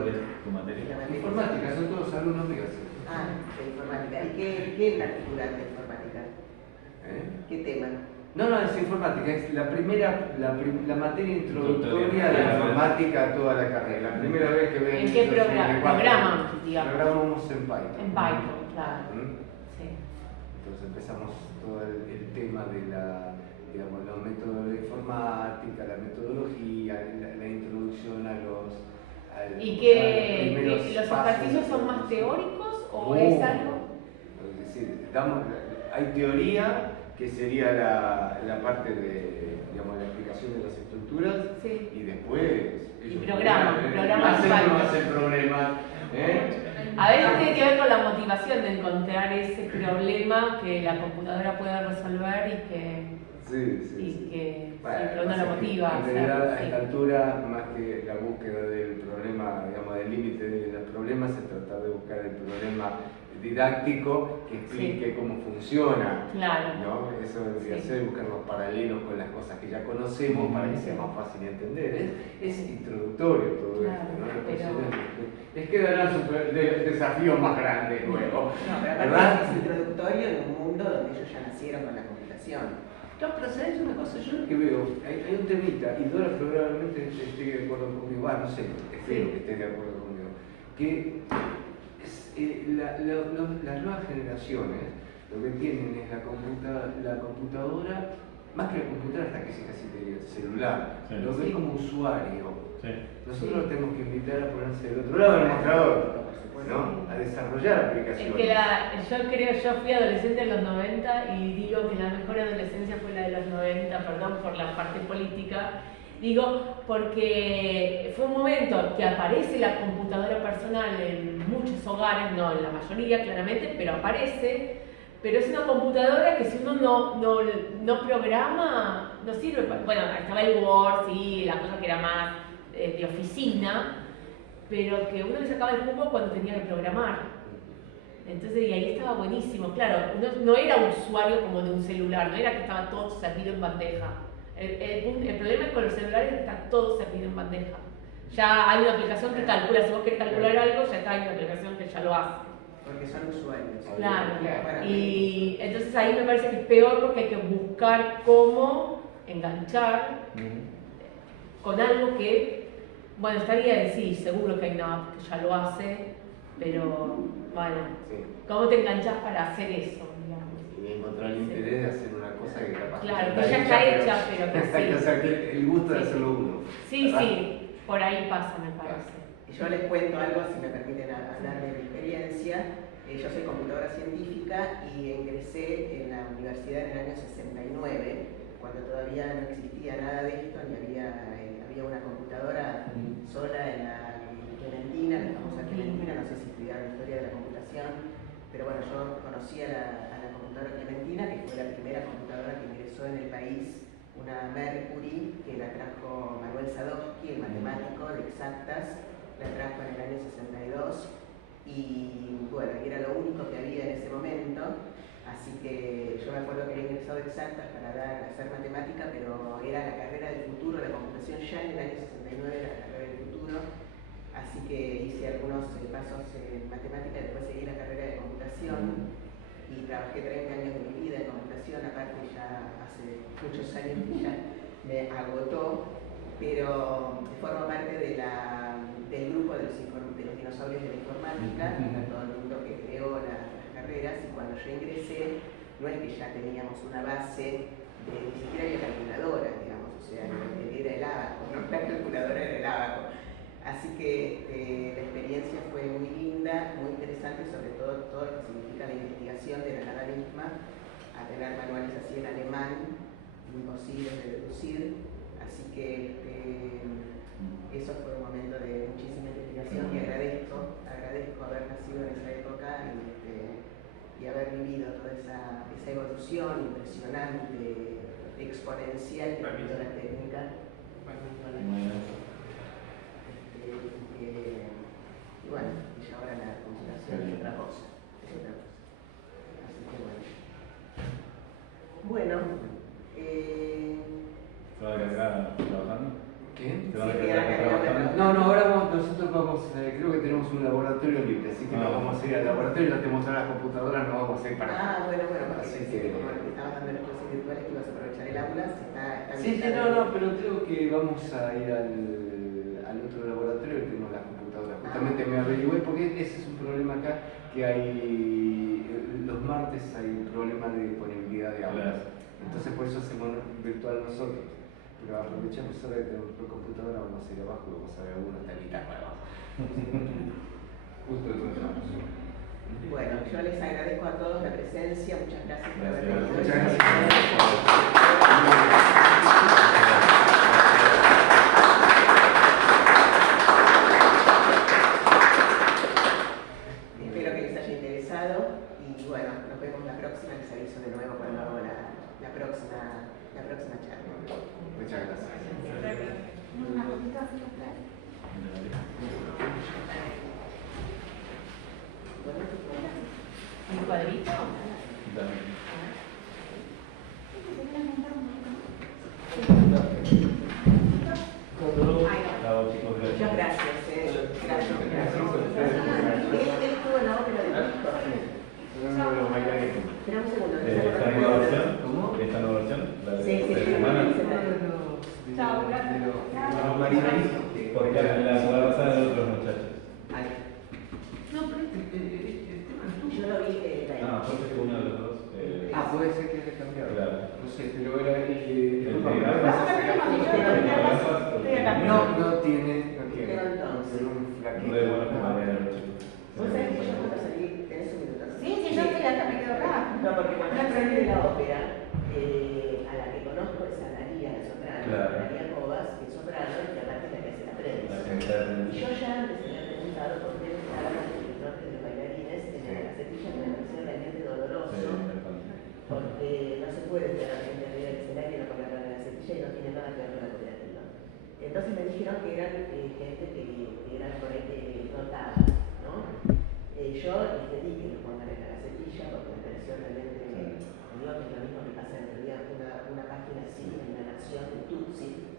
tu materia? Informática, son todos alumnos míos. Ah, de informática. ¿Y qué en particular de informática? ¿Qué tema? No, es informática, es la materia introductoria de la informática a toda la carrera. La primera vez que ven. ¿En qué programa? Programamos en Python. En Python, claro. Sí. Entonces empezamos todo el tema de los métodos de informática, la metodología, la introducción a los. ¿Y que los ejercicios son más teóricos o es algo? Es decir, hay teoría, que sería la parte de la explicación de las estructuras, sí. Y después ellos hacen problemas. A veces tiene que ver con la motivación de encontrar ese problema que la computadora pueda resolver y que uno lo motiva. En realidad, a esta altura, más que la búsqueda del problema, del límite de los problemas, se trata de buscar el problema didáctico que explique cómo funciona. Claro. ¿No? Eso debería ser buscar los paralelos con las cosas que ya conocemos para que sea más fácil de entender. Es introductorio todo esto, ¿no? Es que darán desafíos más grandes luego. No, pero aparte es introductorio en un mundo donde ellos ya nacieron con la computación. No, pero ¿sabes una cosa? Yo lo que veo, hay un temita, y Dora probablemente esté de acuerdo conmigo, no sé, espero que esté de acuerdo conmigo, que las nuevas generaciones lo que tienen es la computadora, más que la computadora, hasta que se casi diría celular, lo ven como usuario. Nosotros tenemos que invitar a ponerse del otro lado del mostrador, ¿no? A desarrollar aplicaciones. Yo fui adolescente en los 90 y digo que la mejor adolescencia fue la de los 90, perdón por la parte política. Digo, porque fue un momento que aparece la computadora personal en muchos hogares, no en la mayoría claramente, pero aparece, pero es una computadora que si uno no programa, no sirve para. Bueno, estaba el Word, sí, la cosa que era más de oficina, pero que uno le sacaba el jugo cuando tenía que programar. Entonces, y ahí estaba buenísimo. Claro, uno no era usuario como de un celular, no era que estaba todo servido en bandeja. El problema es con los celulares que está todo servido en bandeja. Ya hay una aplicación que calcula, si vos querés calcular algo, ya está, hay una aplicación que ya lo hace. Porque son usuarios. Claro. Y entonces ahí me parece que es peor porque hay que buscar cómo enganchar con algo que, bueno, estaría decir, seguro que hay una app que ya lo hace, pero bueno, ¿cómo te enganchás para hacer eso? Y encontrar el interés de hacer una cosa que capaz claro, que ya está hecha, pero que sí. O sea, que el gusto de hacerlo uno. Sí, por ahí pasa, me parece. Yo les cuento algo, si me permiten hablar de mi experiencia. Yo soy computadora científica y ingresé en la universidad en el año 69, cuando todavía no existía nada de esto, ni había una computadora sola en la Clementina, la famosa Clementina, no sé si estudiaron historia de la computación, pero bueno, yo conocí a la computadora Clementina, que fue la primera computadora que ingresó en el país, una Mercury, que la trajo Manuel Sadowski, el matemático de exactas, la trajo en el año 62, y bueno, era lo único que había en ese momento, así que yo me acuerdo que había ingresado exactas para hacer matemática, pero era la carrera del futuro, la computación ya en el año 69 era la carrera del futuro, así que hice algunos pasos en matemática y después seguí la carrera de computación y trabajé 30 años de mi vida en computación, aparte ya hace muchos años que ya me agotó, pero formo parte del grupo de los dinosaurios de la informática, todo el mundo que creó las carreras, y cuando yo ingresé no es que ya teníamos una base, ni siquiera había calculadora, digamos, o sea, era el ábaco, no la calculadora era el ábaco. Así que la experiencia fue muy linda, muy interesante, sobre todo todos los que se misma a tener manuales así en alemán, imposibles de deducir, así que eso fue un momento de muchísima investigación y agradezco haber nacido en esa época y haber vivido toda esa evolución impresionante, exponencial que ha habido la técnica. Y bueno, y ahora la computación es otra cosa. Así que bueno. ¿Se va a quedar acá trabajando? ¿Qué? ¿Se van a quedar acá trabajando? No, ahora nosotros vamos, creo que tenemos un laboratorio libre, así que nos vamos a ir al laboratorio, ya tenemos todas las computadoras, nos vamos a ir para bueno, porque así pensé que como estabas dando las clases virtuales que ibas a aprovechar el aula, está Sí, no, pero creo que vamos a ir al otro laboratorio que tenemos las computadoras. Justamente me averigüé porque ese es un problema acá, que hay, los martes hay un problema de disponibilidad de aulas. Entonces por eso hacemos virtual nosotros. Pero aprovechamos ahora que tenemos por computadora, vamos a ir abajo y vamos a ver algunos temitas para abajo. Justo encontramos. Bueno, yo les agradezco a todos la presencia, muchas gracias por haber venido. Muchas gracias. Espero que les haya interesado y bueno, nos vemos la próxima, les aviso de nuevo cuando hago la próxima charla. Muchas gracias. ¿Un cuadrito? Muchas gracias. Gracias. Él estuvo en la ópera de México. Espera un segundo. ¿Esta nueva versión? ¿Cómo? ¿Esta nueva versión? ¿La de semana? Chao, gracias. Porque la semana pasada de otros muchachos. No, pero el tema es tuyo. Yo lo vi. Porque fue uno de los dos. Puede ser que haya cambiado. Claro. No sé, pero era No tiene. Un flaquito. Muy bueno compañero. ¿Vos sabés que yo cuando salí, tenés un minuto? Sí, yo estoy acá, me quedo acá. No, porque cuando yo salí de la ópera, a la que conozco es a Daría, la soprano, Claro. Daría Cobas, que es soprano y aparte es la que hace la prensa. Y yo ya antes me había preguntado por qué estaban los directores de los bailarines en la gacetilla que me pareció realmente doloroso, porque no se puede tener gente arriba del escenario y no ponerla en la gacetilla y no tiene nada que ver con la cooperativa. Entonces me dijeron que eran gente que eran por ahí que notaba, ¿no? Yo les pedí que lo pongan en la gacetilla porque me pareció realmente, digo que es lo mismo que pasa en realidad una página así en La Nación de Tutsi,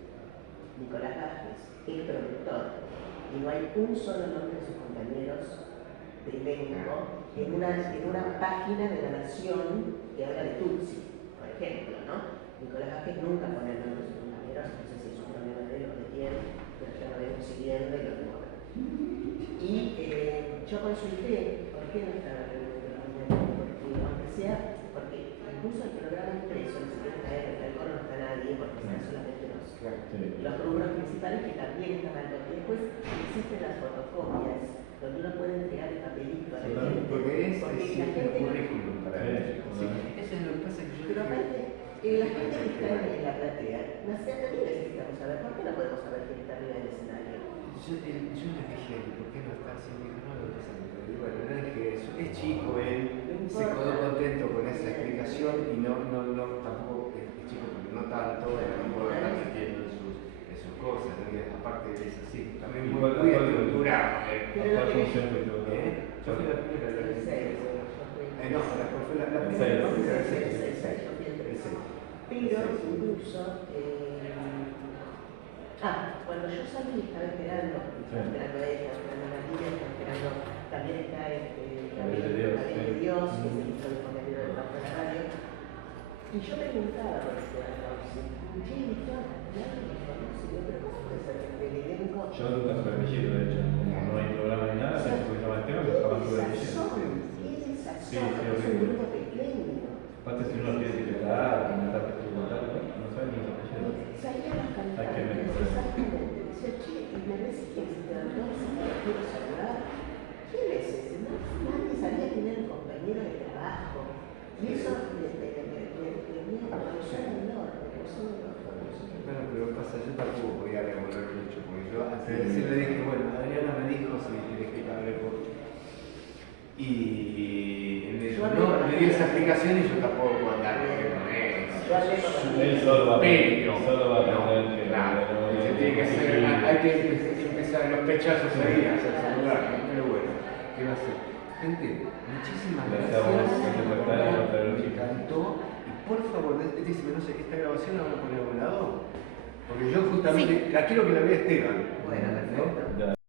Nicolás Vázquez, el productor, y no hay un solo nombre de sus compañeros de elenco en una página de La Nación que habla de Tutsi, por ejemplo, ¿no? Nicolás Vázquez nunca pone el nombre de sus compañeros, no sé si es un problema de él o de quién, pero ya lo vengo siguiendo y lo tengo acá. Y yo consulté por qué no estaba realmente porque aunque sea, porque incluso el programa impreso ni siquiera está en el coro, no está nadie, porque están solamente los rubros principales que también están mal, porque después existen las fotocopias donde uno puede entregar el papelito a la gente, Porque es la el gente currículum para ellos. Sí. Eso es lo que pasa que yo. pero aparte, la gente que está en la platea, también necesitamos saber, ¿por qué no podemos saber quién está arriba del escenario? Yo les dije, ¿por qué no está así? Me dijo, no, lo que pasa es que bueno, no es que es chico él, se quedó contento con esa explicación y tampoco es chico porque no tanto, no puedo estar metiendo en sus cosas, ¿no? Y aparte es así, también muy estructurado. ¿Cuál función fue tu? Yo fui la primera, El 6. no, fue la El primera, seis. Pero incluso, cuando yo salí estaba esperando a ella, esperando a María, estaba esperando, también está Gabriel de Dios, que se hizo el compañero del trabajo de la radio. Y yo preguntaba por Esteban Rossi, nadie me conoce, pero ¿cómo puede ser que el elenco? Yo nunca tuve apellido, de hecho, como no hay programa ni nada, se llama Esteban, pero jamás tuve apellido. Es un grupo pequeño. Aparte si uno quiere etiquetar, comentar que estuvo contando, no sabe ni los apellidos. Salían los cantantes, exactamente. Decía, che, y me decís que Esteban Rossi, quiero saludar. ¿Quién es ese? Nadie sabía quién era el compañero de trabajo. Y eso me dio esa explicación y yo tampoco puedo andar, porque no es. Él solo va a Pero, aprender que claro, se tiene que hacer, hay que empezar los pechazos ahí, a hacer celular, pero bueno, ¿qué va a hacer? Gente, muchísimas Gracias a gracias. vos, Me encantó. Y por favor, decime, no sé, ¿esta grabación la van a poner a un lado? Porque yo justamente la quiero que la vea Esteban. Bueno, perfecto.